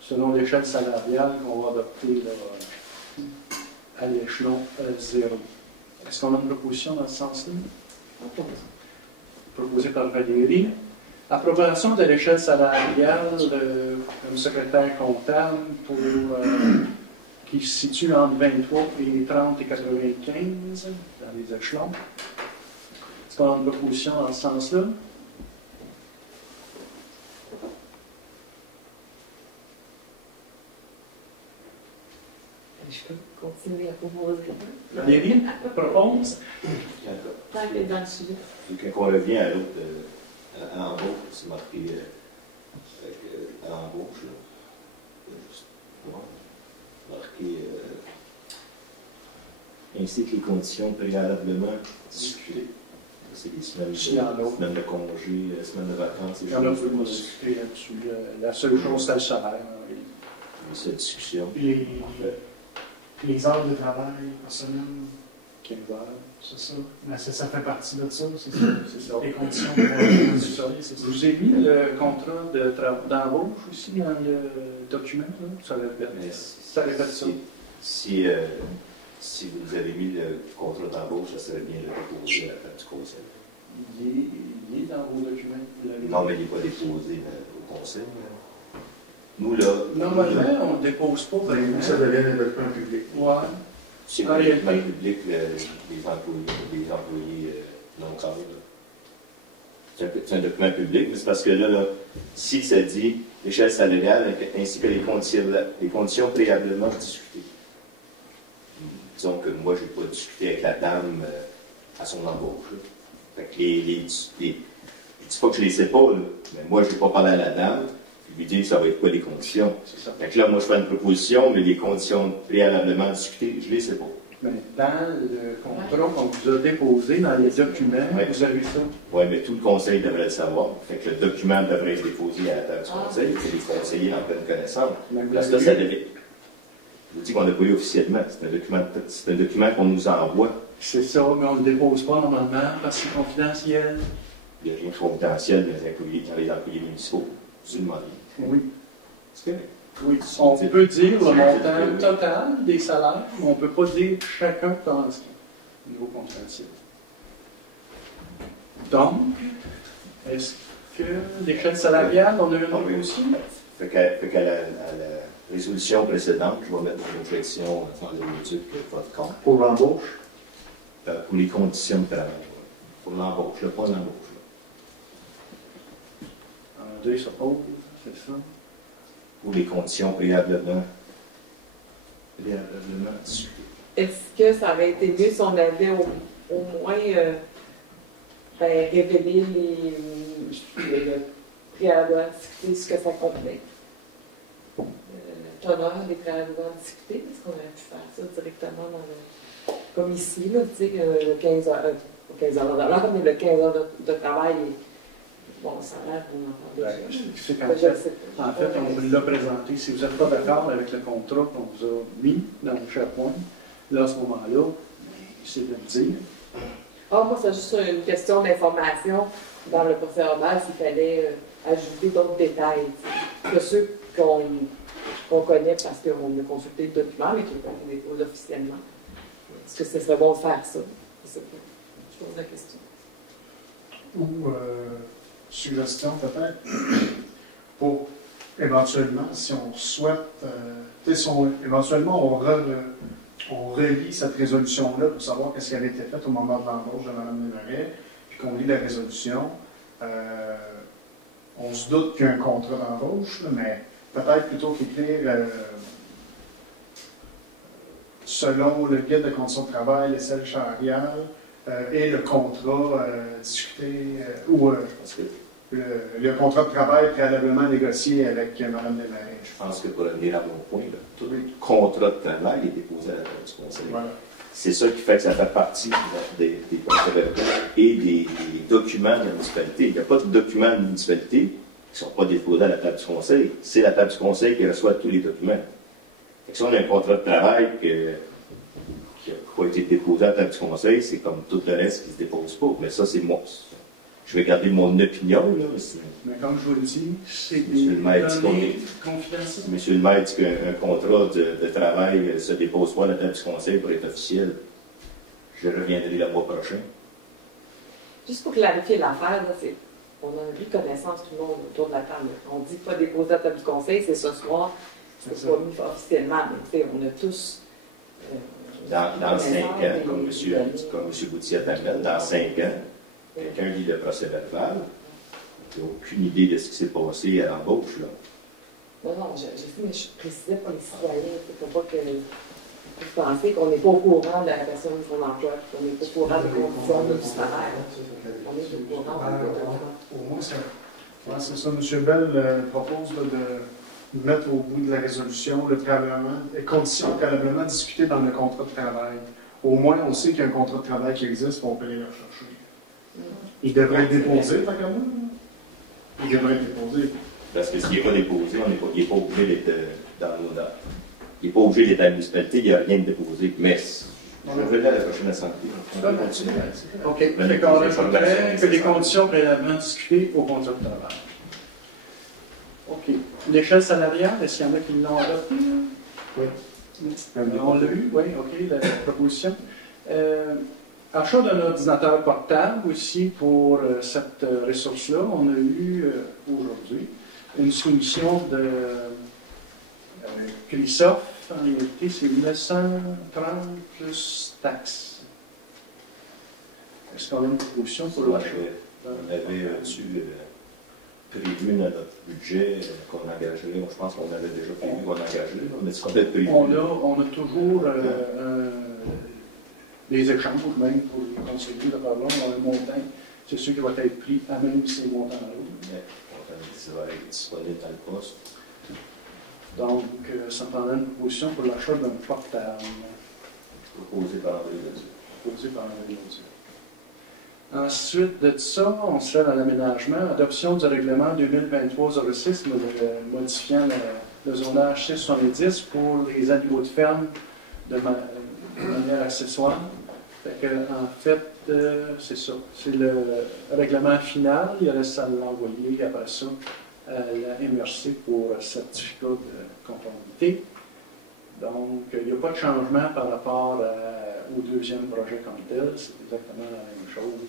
selon l'échelle salariale qu'on va adopter là, à l'échelon 0. Est-ce qu'on a une proposition dans ce sens-là? Proposée par Valérie. Approbation de l'échelle salariale comme secrétaire comptable qui se situe entre 23 et 30 et 95 dans les échelons. Est-ce qu'on a une proposition dans ce sens-là? Je peux continuer à proposer. Valérie propose. Tant qu'elle est dans le sujet. Quand on revient à l'autre, à l'embauche, c'est marqué à l'embauche, là. Juste, marqué ainsi que les conditions préalablement discutées. C'est les semaines de congé, semaines de vacances. Il y en a peu de discuter là-dessus. La seule chose, c'est le salaire. Cette discussion. Les heures de travail par semaine. 15 heures. C'est ça. Mais ça fait partie de ça, c'est ça. C'est ça. Les conditions pour le C'est ça. c'est ça. Je vous ai mis le contrat d'embauche aussi dans le document. Là. Ça répète Mais ça. Répète ça. Si vous avez mis le contrat d'embauche, ça serait bien de le déposer à la table du conseil. Il est dans vos documents. Non, mais il n'est pas déposé au conseil. Nous, là. Normalement, on ne dépose pas vraiment. Ça devient un document public. Ouais. C'est En un réalité- document public, les employés non cadres. C'est un document public, mais c'est parce que là, si ça dit l'échelle salariale ainsi que les conditions préalablement discutées. Disons que moi, je n'ai pas discuté avec la dame à son embauche. Là. Fait que je ne dis pas que je ne les sais pas, là, mais moi, je n'ai pas parlé à la dame, puis lui dire ça va être quoi les conditions. C'est ça. Fait que là, moi, je fais une proposition, mais les conditions préalablement discutées, je ne les sais pas. Mais dans le contrat qu'on vous a déposé, dans les documents, Ouais. vous avez ça. Oui, mais tout le conseil devrait le savoir. Fait que le document devrait être déposé à la table du conseil, que les conseillers en prennent connaissance. Mais vous Parce que l'avez ça eu. devait. Je vous dis qu'on n'a pas eu officiellement. C'est un document qu'on nous envoie. C'est ça, mais on ne le dépose pas normalement parce que c'est confidentiel. Il n'y a rien de confidentiel dans les employés municipaux. Vous le demandez. Oui. C'est correct. Oui. On peut dire le Oui. montant total des salaires, mais on ne peut pas dire chacun dans ce niveau confidentiel. Donc, est-ce que l'échelle salariale, on a une Oui. aussi? Fait qu'à la résolution précédente, je vais mettre une objection dans l'étude votre compte Pour l'embauche, pour les conditions de travail. Pour l'embauche, là, pas l'embauche. André s'oppose, c'est ça? Pour les conditions préalablement discutées. Est-ce que ça aurait été mieux si on avait au moins révélé le préalablement discuté, ce que ça contenait? Le teneur des préalablement discutés, est-ce qu'on aurait pu faire ça directement dans le. Comme ici, là, tu sais, le 15 heures, pas 15 heures de l'heure, mais le 15 heures de travail, bon, le salaire, on en parle déjà. C'est qu'en Je fait, sais pas. En fait, on vous l'a présenté. Si vous n'êtes pas d'accord avec le contrat qu'on vous a mis dans le SharePoint, là, à ce moment-là, c'est de le dire. Ah, moi, c'est juste une question d'information dans le procès verbal s'il fallait ajouter d'autres détails. Que ceux qu'on connaît parce qu'on a consulté le document, mais qu'on dépose officiellement. Est-ce que ce serait bon de faire ça? Je pose la question. Ou suggestion peut-être, pour éventuellement, si on souhaite, éventuellement on relit cette résolution-là pour savoir qu'est-ce qui avait été fait au moment de l'embauche de Mme Desmarais, puis qu'on lit la résolution, on se doute qu'il y a un contrat d'embauche, là, mais peut-être plutôt qu'écrire selon le guide de conditions de travail, l'échelle salariale et le contrat discuté, Parce que le contrat de travail préalablement négocié avec Mme Desmarais. je pense que pour revenir à mon point, là, tout le contrat de travail est déposé à la table du conseil. Voilà. C'est ça qui fait que ça fait partie des procès-verbaux et des documents de la municipalité. Il n'y a pas de documents de municipalité qui ne sont pas déposés à la table du conseil. C'est la table du conseil qui reçoit tous les documents. Fait que si on a un contrat de travail qui n'a pas été déposé à la table du conseil, c'est comme tout le reste qui ne se dépose pas. Mais ça, c'est moi. Je vais garder mon opinion, là. Mais comme je vous le dis, c'est Monsieur des le maire dit données confidentielles. Monsieur le maire dit qu'un contrat de travail ne se dépose pas à la table du conseil pour être officiel. Je reviendrai le mois prochain. Juste pour clarifier l'affaire, là, on a pris connaissance tout le monde autour de la table. On dit pas déposer à la table du conseil, c'est ce soir, c'est pas mis officiellement. Mais on a tous. Dans 5 ans, comme connaissance M. Boutier t'amène, dans 5 ans, quelqu'un lit le procès verbal, il n'a aucune idée de ce qui s'est passé à l'embauche, là. Non, je sais, mais je précisais pour les citoyens. Il ne faut pas que vous pensiez qu'on n'est pas au courant de la personne de son emploi, qu'on n'est pas au courant des conditions du travail. On est au courant de Au moins, c'est ça. M. Bell propose de mettre au bout de la résolution le préalablement, les conditions préalablement discutées dans le contrat de travail. Au moins, on sait qu'il y a un contrat de travail qui existe, on peut aller le rechercher. Il devrait être déposé, tant qu'à moi. Il devrait être déposé. Parce que s'il n'est pas déposé, il n'est pas obligé d'être dans nos dates. Il n'est pas obligé d'être à la municipalité, il n'y a rien de déposé. Mais Je vais revenir à la prochaine assemblée. OK. Fait qu'on rajouterait que les conditions préalablement discutées au contrat de travail. OK. L'échelle salariale, est-ce qu'il y en a qui l'ont adoptée? Oui. On l'a eu, oui, OK, la proposition. Achat d'un ordinateur portable aussi pour cette ressource-là. On a eu aujourd'hui une soumission de Christophe. En réalité, c'est 930 plus taxes. Est-ce qu'on a une proposition pour l'achat? On avait prévu dans notre budget qu'on engagerait, je pense qu'on avait déjà prévu qu'on engagerait, mais est-ce qu'on a prévu? On a toujours des échanges, même pour les conseillers de Parlons, dans le montant. C'est sûr qu'il va être pris à même ces montants-là. Ça va être disponible dans le poste. Donc, ça prendra une proposition pour l'achat d'un portable. Proposé par André Leduc. Proposé par André Leduc. Ensuite de ça, on serait dans l'aménagement, adoption du règlement 2023-06 modifiant le zonage 670 pour les animaux de ferme de manière accessoire. Fait que, en fait, c'est ça. C'est le règlement final. Il reste à l'envoyer après ça à la MRC pour certificat de conformité. Donc, il n'y a pas de changement par rapport au deuxième projet comme tel. C'est exactement la même chose.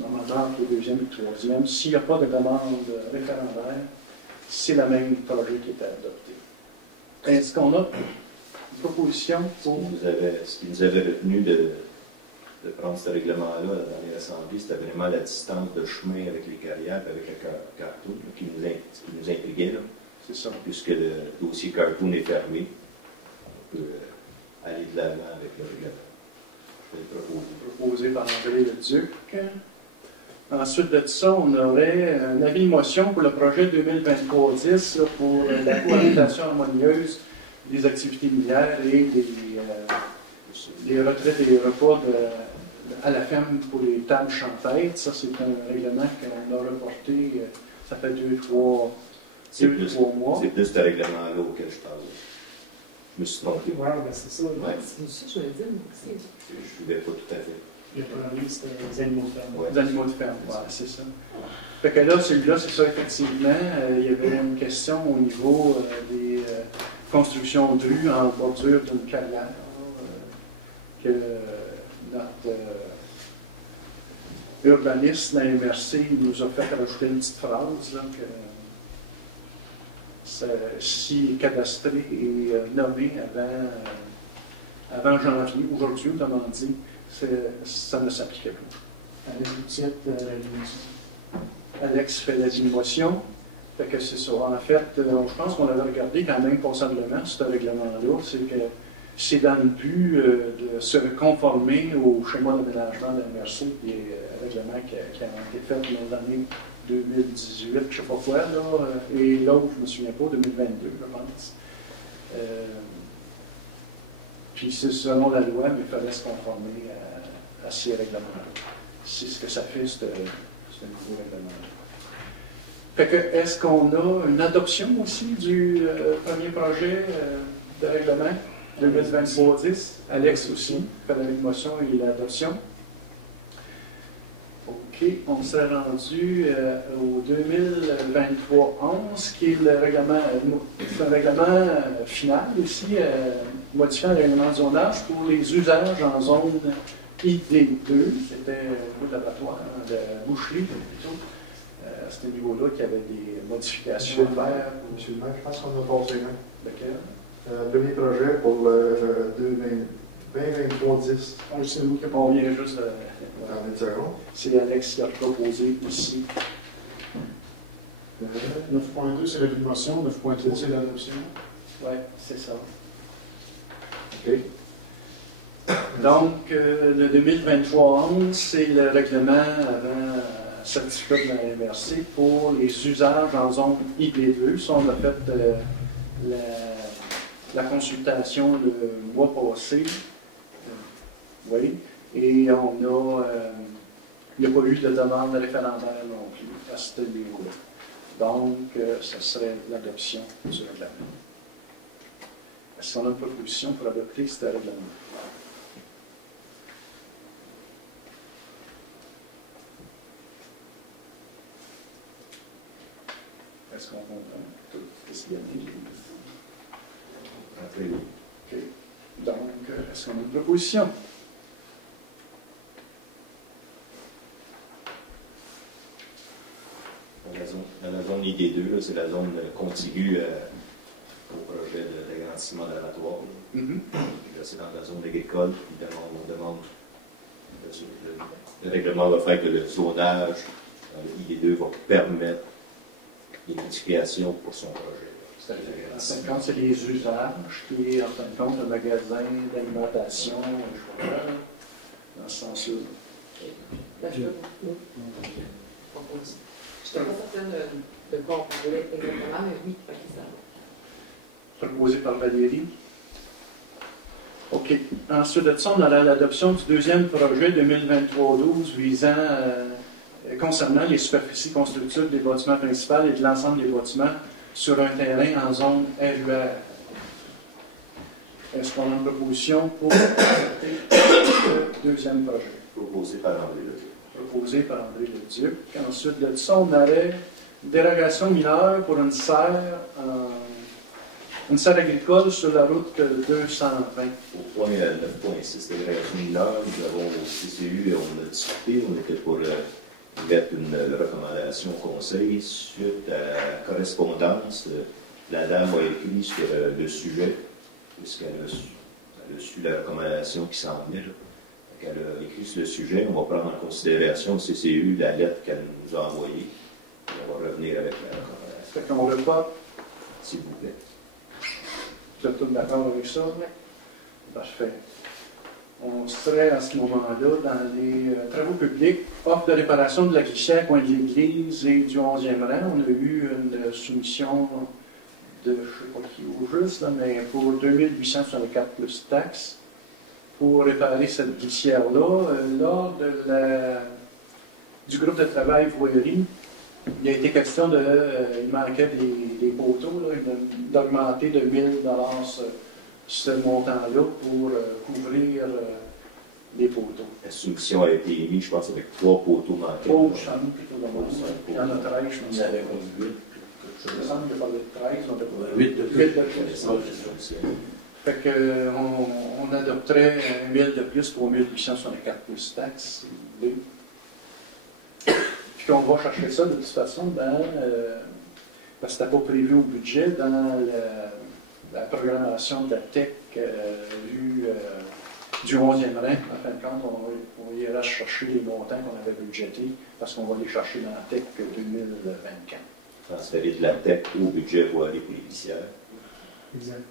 Normalement, entre le deuxième et le troisième, s'il n'y a pas de demande référendaire, c'est le même projet qui est adopté. Est-ce qu'on a une proposition pour... Ce qui nous avait retenu de prendre ce règlement-là dans les assemblées, c'était vraiment la distance de chemin avec les carrières, avec le cartoon, qui nous intriguait. C'est ça. Puisque le dossier cartoon est fermé, on peut aller de l'avant avec le règlement. Je vais le proposer. Proposé par André Leduc. Ensuite de ça, on aurait un avis de motion pour le projet 2023-10 pour la cohabitation harmonieuse des activités minières et des retraites et des repas à la ferme pour les tables champêtres. Ça, c'est un règlement qu'on a reporté, ça fait 2-3 mois. C'est plus ce règlement-là auquel je parle. Je me suis trompé. Oui, ben c'est ça. Ouais. C'est ça, je veux dire, aussi. Je ne suivais pas tout à fait. Le premier, c'était les animaux de ferme. Ouais. Les animaux de ferme, voilà, c'est ça. Fait que là, celui-là, c'est ça, effectivement. Il y avait une question au niveau des constructions de rues en bordure d'une carrière que notre urbaniste, la MRC, nous a fait rajouter une petite phrase là, que si cadastré et nommé avant janvier, aujourd'hui, autrement dit, ça ne s'appliquait plus. Alex fait la diminution. Fait que c'est ça. En fait, je pense qu'on avait regardé quand même passablement ce règlement-là. C'est que c'est dans le but de se conformer au schéma d'aménagement de la MRC, des règlements qui ont été faits dans l'année 2018, je ne sais pas quoi, là, et l'autre, je ne me souviens pas, 2022, je pense. Puis c'est selon la loi, mais il fallait se conformer à ces règlements-là. C'est ce que ça fait, ce nouveau règlement-là. Fait que, est-ce qu'on a une adoption aussi du premier projet de règlement 2023-10? Alex aussi fait la motion et l'adoption. OK, on s'est rendu au 2023-11, qui est le règlement, c'est un règlement final ici, modifiant le règlement de zonage pour les usages en zone ID2, c'était au laboratoire de boucherie plutôt. À ce niveau-là, qu'il y avait des modifications à faire. Monsieur le maire, je pense qu'on a passé un. Lequel? Premier projet pour le 2023-10. C'est nous qui on vient juste de. Dans une seconde. C'est Alex qui a proposé ici. 9.2, c'est la motion. 9.3, c'est l'adoption. Oui, c'est ça. OK. Donc, le 2023-11, c'est le règlement avant certificat de la MRC pour les usages en zone IP2. Ça, on a fait la consultation le mois passé. Oui. Et on a. Il n'y a pas eu de demande référendaire non plus à ce niveau-là. Donc, ce serait l'adoption du règlement. Est-ce qu'on a une proposition pour adopter ce règlement? très bien. OK. Donc, est-ce qu'on a une proposition? Dans la zone ID2, c'est la zone contiguë au projet d'agrandissement d'abattoir. Là, c'est dans la zone agricole. Évidemment, on demande. Le règlement va faire que le zonage dans le ID2 va permettre des modifications pour son projet. En fin de compte, c'est les usages qui est, en fin de compte, un magasin d'alimentation, je crois, dans ce sens-là. Ben, je n'étais pas certaine de quoi on parlait exactement, mais oui, ok, ça va. Proposé par Valérie. OK. Ensuite de ça, on a l'adoption du deuxième projet 2023-12 visant, concernant les superficies constructives des bâtiments principaux et de l'ensemble des bâtiments sur un terrain en zone RUR. Est-ce qu'on a une proposition pour adopter le deuxième projet? Proposé par André Leduc. Proposé par André Leduc. Ensuite de ça, on avait une dérogation mineure pour une serre agricole sur la route 220. Au point 9.6, dérogation mineure, nous avons au CCU et on a discuté, on était pour mettre une recommandation au conseil suite à la correspondance. La dame a écrit sur le sujet, puisqu'elle a su la recommandation qui s'en venait. Elle a écrit sur le sujet. On va prendre en considération au CCU la lettre qu'elle nous a envoyée. On va revenir avec la recommandation. Fait qu'on le pas. S'il vous plaît. Vous êtes tous d'accord avec ça? Oui. Parfait. On serait à ce moment-là dans les travaux publics, offre de réparation de la guichet à coin de l'église et du 11e rang. On a eu une soumission de, je ne sais pas qui au juste, là, mais pour 2864 plus taxes pour réparer cette guissière-là. Lors du groupe de travail voirie, il a été question de. Il manquait des poteaux, d'augmenter de 1 000 ce montant-là pour couvrir les poteaux. La soumission a été émise, je pense, avec 3 poteaux manqués. Oh, je sens plutôt de monde. Il y en a 13, je pense. Il y en avait comme 8. Je me semble qu'il y a pas de 13, on a 8 de plus. Fait qu'on adopterait 1 000 de plus, 3 864 plus taxes, si vous voulez. Puis qu'on va chercher ça de toute façon parce que c'était pas prévu au budget, dans la programmation de la TEC du 11e rang. En fin de compte, on ira chercher les montants qu'on avait budgétés parce qu'on va les chercher dans la TEC 2024. Transférer de la TEC au budget voirie pour les glissières. Exact.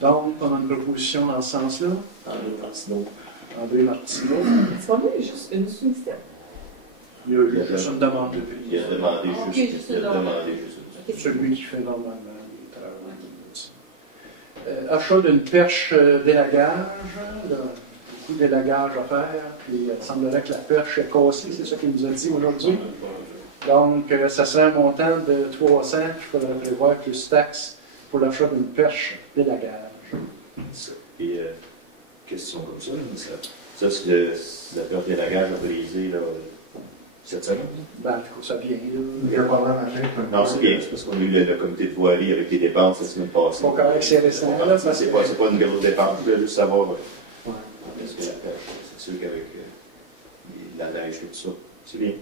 Donc, on a une proposition dans ce sens-là. André Martineau. C'est pas vrai, juste une soumission. Il y a juste une demande de payer. Il a demandé Ok, juste une Celui qui fait normalement les travaux. Achat d'une perche d'élagage. Beaucoup d'élagage à faire. Puis il semblerait que la perche est cassée, c'est ça qu'il nous a dit aujourd'hui. Donc, ça serait un montant de 300 qu'il faudrait prévoir plus taxes pour l'achat d'une perche d'élagage. Et question comme ça, c'est la perche d'élagage autorisée là, cette semaine? Ben, en tout cas, ça vient. Il y a pas mal d'argent. Non, c'est bien, c'est parce qu'on a eu le comité de voirie avec les dépenses la semaine passée. Pas correct, c'est récent. Là, C'est pas une grosse dépense, je voulais juste savoir est-ce que la pêche, c'est sûr qu'avec la neige et tout ça, c'est bien.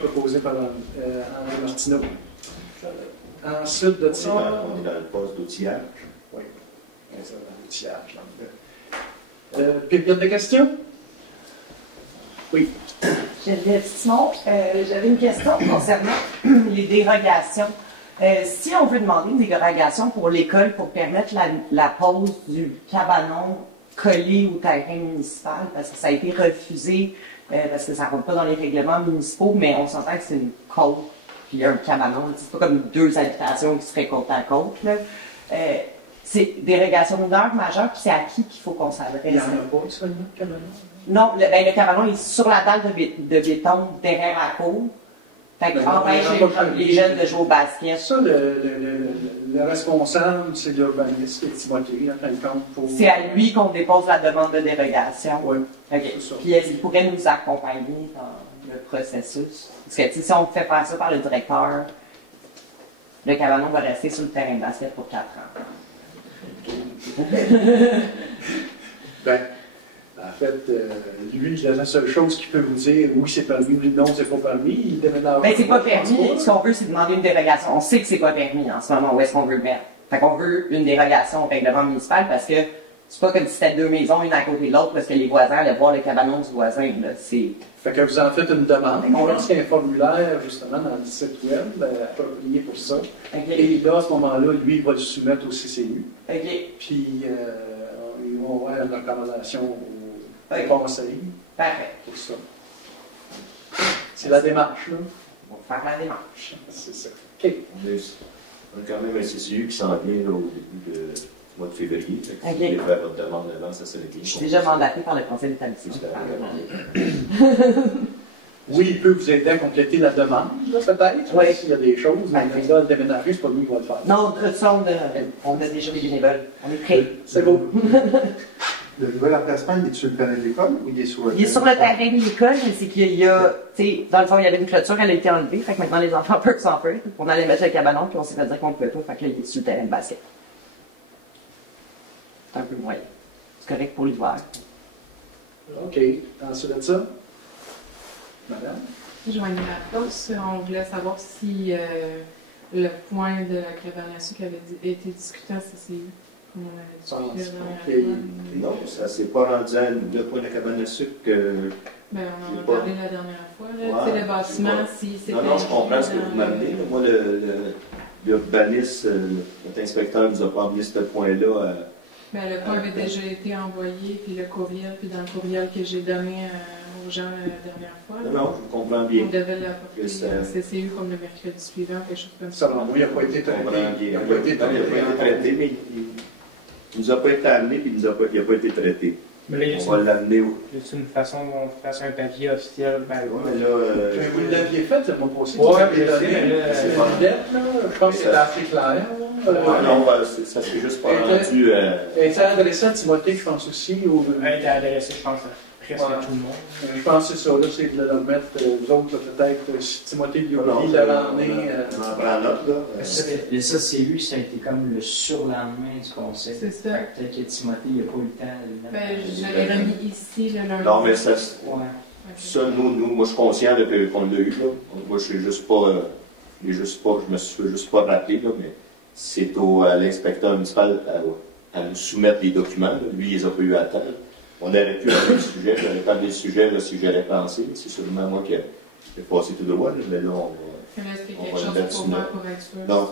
Proposé par André Martineau. Ensuite de ça. On est dans le poste d'outillage. Oui, c'est dans l'outillage. Période de questions? Oui. Simon, j'avais une question concernant les dérogations. Si on veut demander une dérogation pour l'école pour permettre la pose du cabanon collé au terrain municipal, parce que ça a été refusé, parce que ça ne rentre pas dans les règlements municipaux, mais on s'entend que c'est une côte, puis il y a un cabanon, c'est pas comme 2 habitations qui seraient côte à côte. C'est dérogation mineure majeure, puis c'est à qui qu'il faut qu'on s'adresse? Il n'y en a pas seulement de cabanon? Non, le cabanon est sur la dalle de béton derrière la cour. Fait qu'empêche les jeunes de jouer au basket. Ça, le responsable, c'est l'urbaniste, c'est Timothée, en fin de compte. Pour... C'est à lui qu'on dépose la demande de dérogation. Oui. Okay. Puis est-ce qu'il pourrait nous accompagner dans le processus? Parce que si on fait faire ça par le directeur, le cabanon va rester sur le terrain de basket pour 4 ans. Ben, en fait, lui, la seule chose qu'il peut vous dire, oui, c'est permis, oui, non, c'est pas permis, il déménage. Ben, c'est pas permis. Ce qu'on veut, c'est demander une dérogation. On sait que c'est pas permis en ce moment. Où est-ce qu'on veut le mettre? Fait qu'on veut une dérogation au règlement municipal parce que c'est pas comme si c'était deux maisons, une à côté de l'autre, parce que les voisins allaient voir le cabanon du voisin. Là. C'est... Fait que vous en faites une demande. On lance un formulaire, justement, dans le site web, approprié pour ça. Okay. Et là, à ce moment-là, lui, il va le soumettre au CCU. OK. Puis, ils vont avoir une recommandation au conseil Parfait. pour ça. C'est la démarche, là. On va faire la démarche. C'est ça. OK. On a quand même un CCU qui s'en vient là, au début du mois de février. Fait que si vous voulez faire votre demande avant, ça serait bien. Je suis déjà mandaté par le conseil d'établissement. Oui, il peut vous aider à compléter la demande, là, peut-être. Oui. S'il y a des choses. Mais là, le déménager, c'est pas lui qui va le faire. Non, de toute façon, on a déjà des bénévoles. On est prêts. C'est beau. Le nouvel emplacement, il est sur le terrain de l'école ou il est sur le Il est sur le terrain de l'école, mais c'est qu'il y a, tu sais, dans le fond, il y avait une clôture, elle a été enlevée, fait que maintenant les enfants peuvent s'en faire. On allait mettre le cabanon, puis on s'est fait dire qu'on ne pouvait pas, fait qu'il est sur le terrain de basket. C'est un peu moyen. C'est correct pour l'hiver. OK. Ensuite de ça, madame? Joignez la poste, on voulait savoir si le point de la cabane à sucre avait été discuté à CCI, comme on avait discuté la dernière fois. Non, ça ne s'est pas rendu à le point de la cabane à sucre. Ben, on en a parlé la dernière fois. Là. Ouais, le bâtiment, si c'était... Non, je comprends ce que vous m'amenez. Moi, l'urbaniste, notre inspecteur nous a pas amené ce point-là. Ben, le point avait déjà été envoyé, puis le courriel, puis dans le courriel que j'ai donné aux gens la dernière fois. Non, je comprends bien. On devait l'apporter à CCU comme le mercredi suivant, quelque chose comme Ça, ça. non, il n'a pas été traité. Il n'a pas été traité, mais il ne nous a pas été amené, puis il n'a pas été traité. Mais là, on va l'amener où? C'est une façon dont on fasse un papier officiel. Ben, mais là, vous l'aviez fait, c'est mon possible. Ouais, mais c'est pas lettre, là. Je pense que c'est assez clair. Non, ça s'est juste pas rendu. Elle était adressée à Timothée, je pense aussi. Elle était adressée, je pense, à presque tout le monde. Je pense que c'est ça, là, c'est de le remettre, vous autres, peut-être, si Timothée lui oublie de l'emmener. On prend note, là. Le CCU, ça a été comme le surlendemain du conseil. C'est ça. Peut-être que Timothée n'a pas eu le temps. Ben, je l'avais remis ici, le lundi. Non, mais ça, Ouais. ça moi, je suis conscient qu'on l'a eu, là. Moi, je suis juste pas, je me suis juste pas rappelé, là, mais c'est à l'inspecteur municipal à nous soumettre les documents, là. Lui, il les a pas eu à temps. On aurait pu avoir le sujet, j'aurais pas le sujet, là, si j'aurais pensé. C'est seulement moi qui ai passé tout droit, là, mais là, on va. Est-ce qu'il y a on quelque va chose le mettre pour sur faire note. pour être sûr? Non,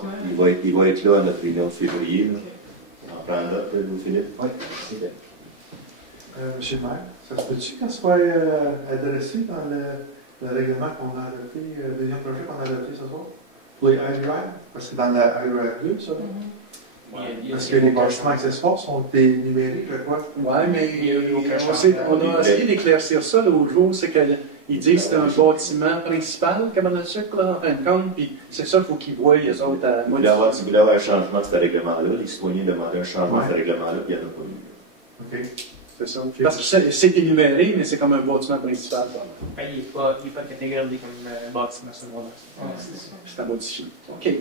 il va être là à notre réunion de février. Là. Okay. On prend note, là, Louis-Philippe. Oui, c'est bien. Monsieur le maire, ça se peut-tu qu'on soit adressé dans le règlement qu'on a adopté, le deuxième projet qu'on a adopté ce soir? Pour les iDrive? Parce que c'est dans la iDrive 2, ça. Parce que les bâtiments accessoires sont numériques, je crois. Oui, mais on a essayé d'éclaircir ça l'autre jour, c'est qu'ils disent que c'est un bâtiment principal, comme on a su, en fin de compte, puis c'est ça qu'il faut qu'ils voient, les autres, à modifier. Si vous voulez avoir un changement de ce règlement-là, les citoyens demandaient un changement de ce règlement-là, puis il n'y en a pas eu. OK. C'est ça. Parce que c'est énuméré, mais c'est comme un bâtiment principal. Ben, il n'est pas catégorisé comme bâtiment secondaire. C'est à modifier. OK.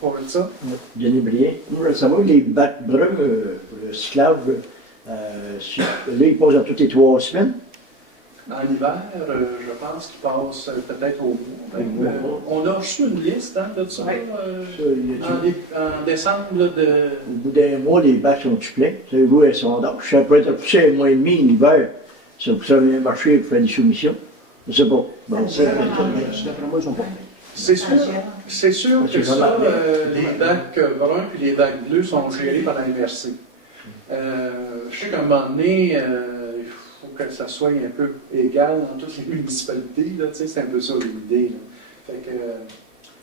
Pour ça? Bien oublié. Moi, je veux savoir, les bacs bruns, le cyclable, là, ils posent à toutes les 3 semaines. En hiver, je pense qu'ils passent peut-être au mois. On a reçu une liste de ça. En décembre Au bout d'un mois, les bacs sont pleins. Savez-vous, elles sont d'âge. Ça peut être poussé un mois et demi l'hiver. Ça vient marcher pour faire des soumissions. Je sais pas. Bon, d'après moi, ils sont pas. C'est sûr que ça, les bacs bruns et les bacs bleus sont gérés par la MRC. Je sais qu'à un moment donné, il faut que ça soit un peu égal dans toutes les municipalités. C'est un peu ça l'idée. Fait que,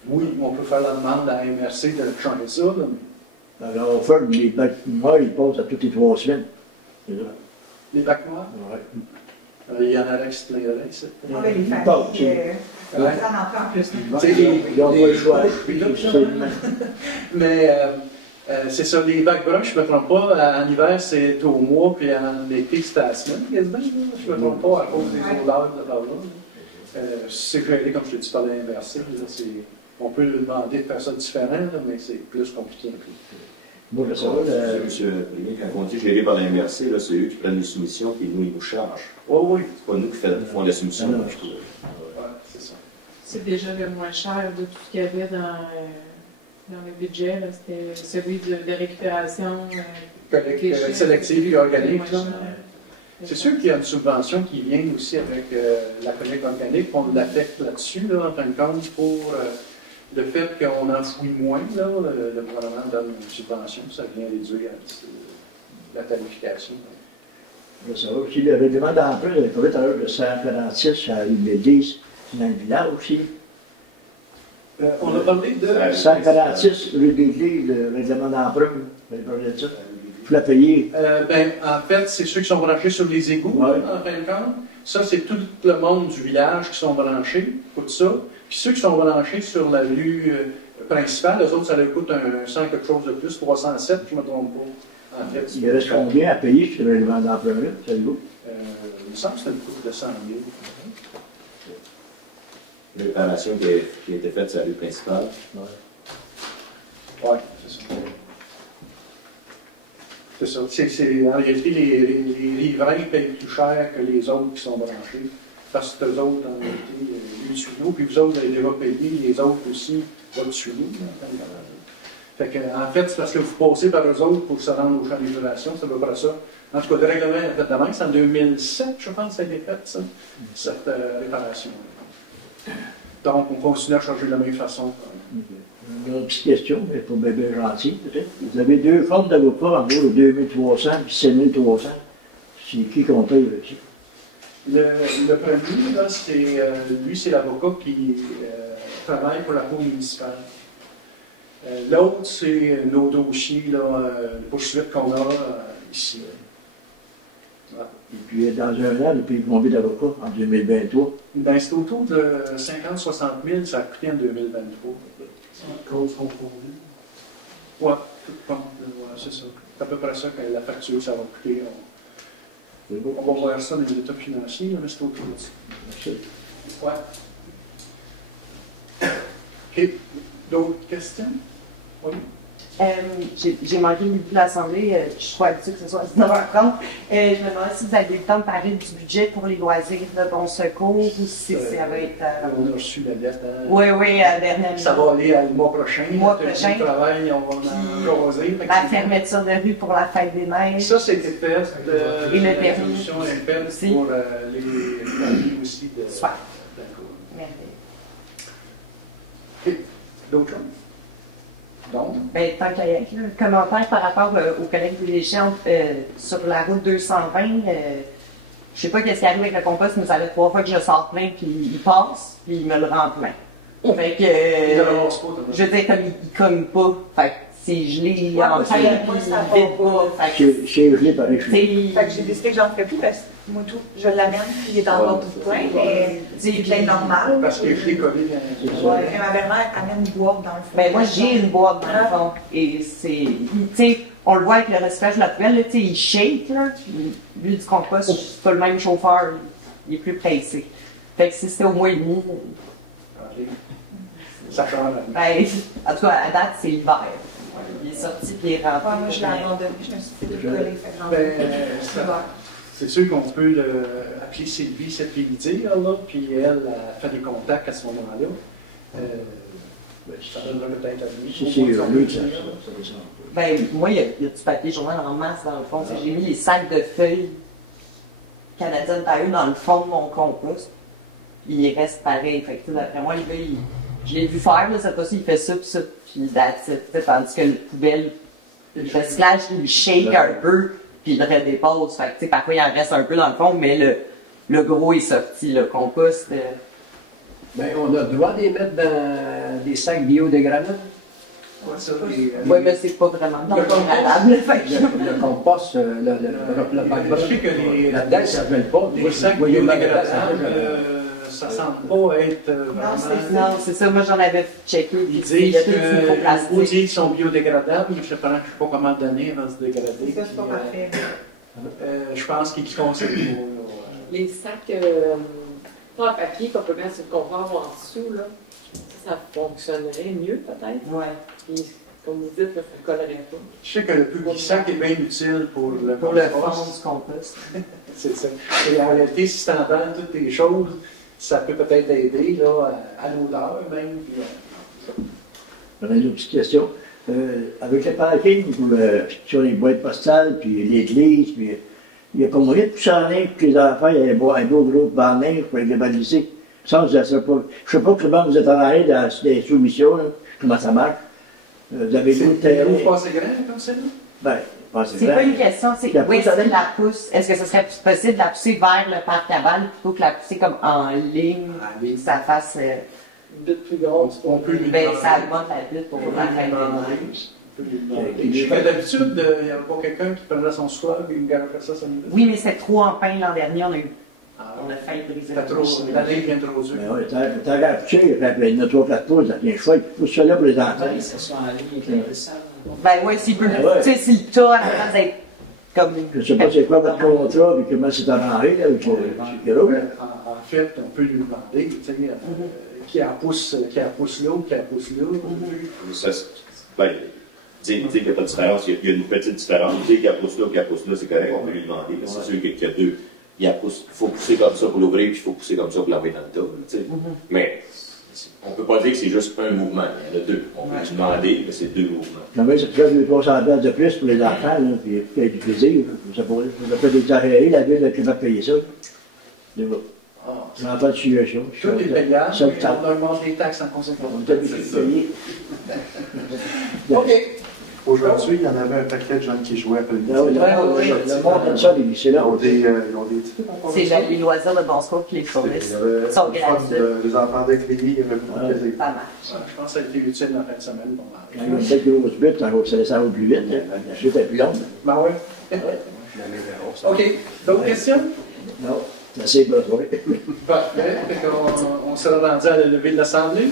oui, on peut faire la demande à la MRC de changer ça. Là, mais... Alors, on fait les bacs noirs, ils passent à toutes les 3 semaines. Les bacs noirs? Oui. Il y en a qui se plaieraient, ça. On va les faire. Ça en fait en plus. Ils n'ont pas le choix. Mais c'est ça, les bacs bruns, je ne me trompe pas, en hiver c'est au mois, puis en été c'est à la semaine quasiment. Je ne me trompe pas à cause des odeurs de là. C'est géré, comme je te dis, par l'inversé. On peut lui demander de faire ça différent, là, mais c'est plus compliqué. Moi, je sais pas. Monsieur Privé, quand on dit gérer par l'inversé, c'est eux qui prennent les soumissions et nous, ils nous chargent. Oui, oui. C'est pas nous qui font la soumission. Non, non. Ouais, c'est ça. C'est déjà le moins cher de tout ce qu'il y avait dans le budget. C'était celui de récupération. Collecte sélective et organique. C'est sûr qu'il y a une subvention qui vient aussi avec la collecte organique. On l'affecte là-dessus, là, en fin de compte, pour le fait qu'on enfouit moins. Là, le gouvernement donne une subvention, ça vient réduire la tarification. Je sais pas. Aussi, le règlement d'emprunt, j'avais parlé tout à l'heure de 146 à 1010, c'est dans le village aussi. On a parlé de... 146 rue des Églises, le règlement d'emprunt, j'avais parlé de ça. Il faut la payer. En fait, c'est ceux qui sont branchés sur les égouts, Ouais. en fin de compte. Ça, c'est tout le monde du village qui sont branchés, tout ça. Puis ceux qui sont branchés sur la rue principale, eux autres, ça leur coûte 100 quelque chose de plus, 307, je ne me trompe pas. En fait, Il reste combien à payer sur le règlement d'emprunt-là, savez-vous? il me semble que c'était une coûte de 100 000. Une réparation qui a été faite sur la rue principale. Oui, c'est ça. C'est ça. En réalité, les riverains payent plus cher que les autres qui sont branchés. Parce que eux autres, en réalité, le tuyau, puis vous autres, vous avez déjà payé, les autres aussi, votre tuyau. Fait que, en fait, c'est parce que vous passez par eux autres pour se rendre au champ d'isolation, c'est à peu près ça. En tout cas, le règlement est fait de même, c'est en 2007, je pense, que ça a été fait, ça, cette réparation. Donc, on continue à charger de la même façon. Une petite question, mais pour bébé gentil, peut-être. Vous avez deux formes d'avocats, en gros, le 2300 et 7300. C'est qui qu'on paye là-dessus? Le premier, là, lui, c'est l'avocat qui travaille pour la cour municipale. L'autre, c'est nos dossiers, là, les poursuites qu'on a ici. Et puis, dans un an, il paye combien d'avocats en 2023? Ben, c'est autour de 50-60 000, ça a coûté en 2023. Cause confondue. Oui, tout compte, voilà, c'est ça. C'est à peu près ça que la facture, ça va coûter. On va voir ça dans les états financiers, mais c'est autour de ça. Merci. Ouais. OK. D'autres questions? Oui. J'ai manqué le début de l'Assemblée, je suis pas habituée que ce soit à 19h30. Je me demandais si vous avez eu le temps de parler du budget pour les loisirs de Bon Secours ou si ça va être... On a reçu la lettre. Oui, à la dernière ça va aller le mois prochain. Le mois prochain. Le travail, on va en jaser. La fermeture de rue pour la fête des neiges. Ça, c'était fait. Et le permis. La solution est faite pour les permis aussi. Super. D'accord. Merci. OK. D'autres choses? Donc? Ben, tant qu'il y a un commentaire par rapport aux collègues privilégiants sur la route 220, je sais pas qu'est-ce qui arrive avec le compost, mais ça fait 3 fois que je sors plein, puis il passe, puis il me le rend plein. Fait que, je veux dire, comme il cogne pas, fait que c'est gelé en train, puis il vide pas. C'est gelé pareil. Fait que j'ai décidé que j'en ferais plus parce que moi tout, je l'amène puis il est en bord tout plein, mais c'est plein normal. Parce qu'il est collé. Ouais, ma belle-mère amène une boîte dans le fond. Ben moi j'ai une boîte dans le fond. Et c'est. Tu sais, on le voit avec le recyclage de la poubelle, là, tu sais, il shake, là. Lui du compost, c'est pas le même chauffeur, il est plus pressé. Fait que si c'était au mois et demi. OK. Ça change. Ben, en tout cas, à date, c'est l'hiver. Il est sorti puis il est rentré. Moi, je l'ai abandonné, je me suis fait décoller, fait que j'en c'est sûr qu'on peut appeler Sylvie cette midi, là, puis elle a fait des contacts à ce moment-là. Ça donnerait peut-être à lui. Si c'est lui, ça descend. Ben, moi, il y a du papier journal en masse dans le fond. J'ai mis les sacs de feuilles Canadian Tire dans le fond de mon compost. Il reste pareil. Fait que, d'après moi, le gars, je l'ai vu faire, là, cette fois-ci, il fait ça, puis ça, puis that's it. Tandis que le poubelle, le recyclage, il shake un peu, puis il le redépose. Fait que, tu sais, parfois, il en reste un peu dans le fond, mais le gros est sorti, le compost. Ben, on a le droit de les mettre dans des sacs biodégradables. Oui, mais c'est pas vraiment biodégradable. Le compost, Je sais que là-dedans, ça ne mêle pas. Les sacs biodégradables, ça ne semble pas être vraiment... Non, c'est ça. Moi, j'en avais checké. Ils disent que les osiers sont biodégradables, mais je ne sais pas comment d'années avant de se dégrader. Ça, c'est pas parfait. Je pense qu'ils conseillent pour... Les sacs en papier qu'on peut mettre sur le comptoir ou en dessous, là, ça fonctionnerait mieux peut-être. Ouais. Puis comme vous dites, ça ne collerait pas. Je sais que le plus gros sac est bien utile pour le Pour le fond du compost. C'est ça. Et en réalité, si tu entends toutes les choses, ça peut peut-être aider là, à l'odeur même. J'en ai une petite question. Avec le parking, sur les boîtes postales, puis l'église, puis il y a combien de poussins que les enfants, il y a un beau groupe de neige pour les baliser? Ça, je ne sais pas comment vous êtes en arrière dans les soumissions, là, comment ça marche. Vous avez le terrain. Vous passez grand comme ça? Ben, c'est pas une question, c'est que oui, c'est de la pousse. Est-ce que ce serait possible de la pousser vers le parc à balles plutôt que la pousser comme en ligne, que ça fasse. Une bite plus grosse. On peut lui ben, ça augmente la bite pour la faire d'habitude, il n'y a pas quelqu'un qui prenait son squad et il gardait ça sur une bite. Oui, mais c'est trop en pain l'an dernier, on a failli briser la ligne vient trop dure. Ben oui, t'as raputé, il y en a 3-4 pouces, ça devient chouette. Il faut ça là pour les enfants. Oui, ça soit en ligne avec les salles. Ben oui, s'il peut. Tu sais, si le tas à la place d'être comme. Je ne sais pas c'est quoi votre contrat et comment c'est arrangé là, avec Giro. En fait, on peut lui demander, tu sais, qui a pousse là, qui a pousse là. Ben, dire qu'il n'y a pas de différence, il y a une petite différence. Dire qu'il pousse là, c'est correct, on peut lui demander. C'est sûr qu'il y a deux. Il faut pousser comme ça pour l'ouvrir, puis il faut pousser comme ça pour l'envoyer dans le tas. Mais on ne peut pas dire que c'est juste un mouvement. Il y en a deux. On peut lui demander, mais c'est deux mouvements. Non, mais c'est déjà 200$ de plus pour les enfants, là, puis il y a du plaisir. Ça pourrait peut-être exagérer, la ville qui va payer ça. C'est bon. On n'a pas de situation. Tout est payable, on augmente les taxes en conséquence. On est obligé de payer. OK. Aujourd'hui, il y en avait un paquet de gens qui jouaient après le midi. Le monde aime ça, c'est là. C'est les loisirs de Bonsport qui les fournissent. Ils sont gratuits. Les enfants d'éclayer, il y avait beaucoup de plaisir. Pas mal. Je pense que ça a été utile dans la fin de semaine. Quand il y a une belle grosse butte, ça va plus vite. La chute est plus longue. Ben oui. OK. D'autres questions? Non. C'est besoin. Parfait. On s'est rendu à la levée de l'Assemblée.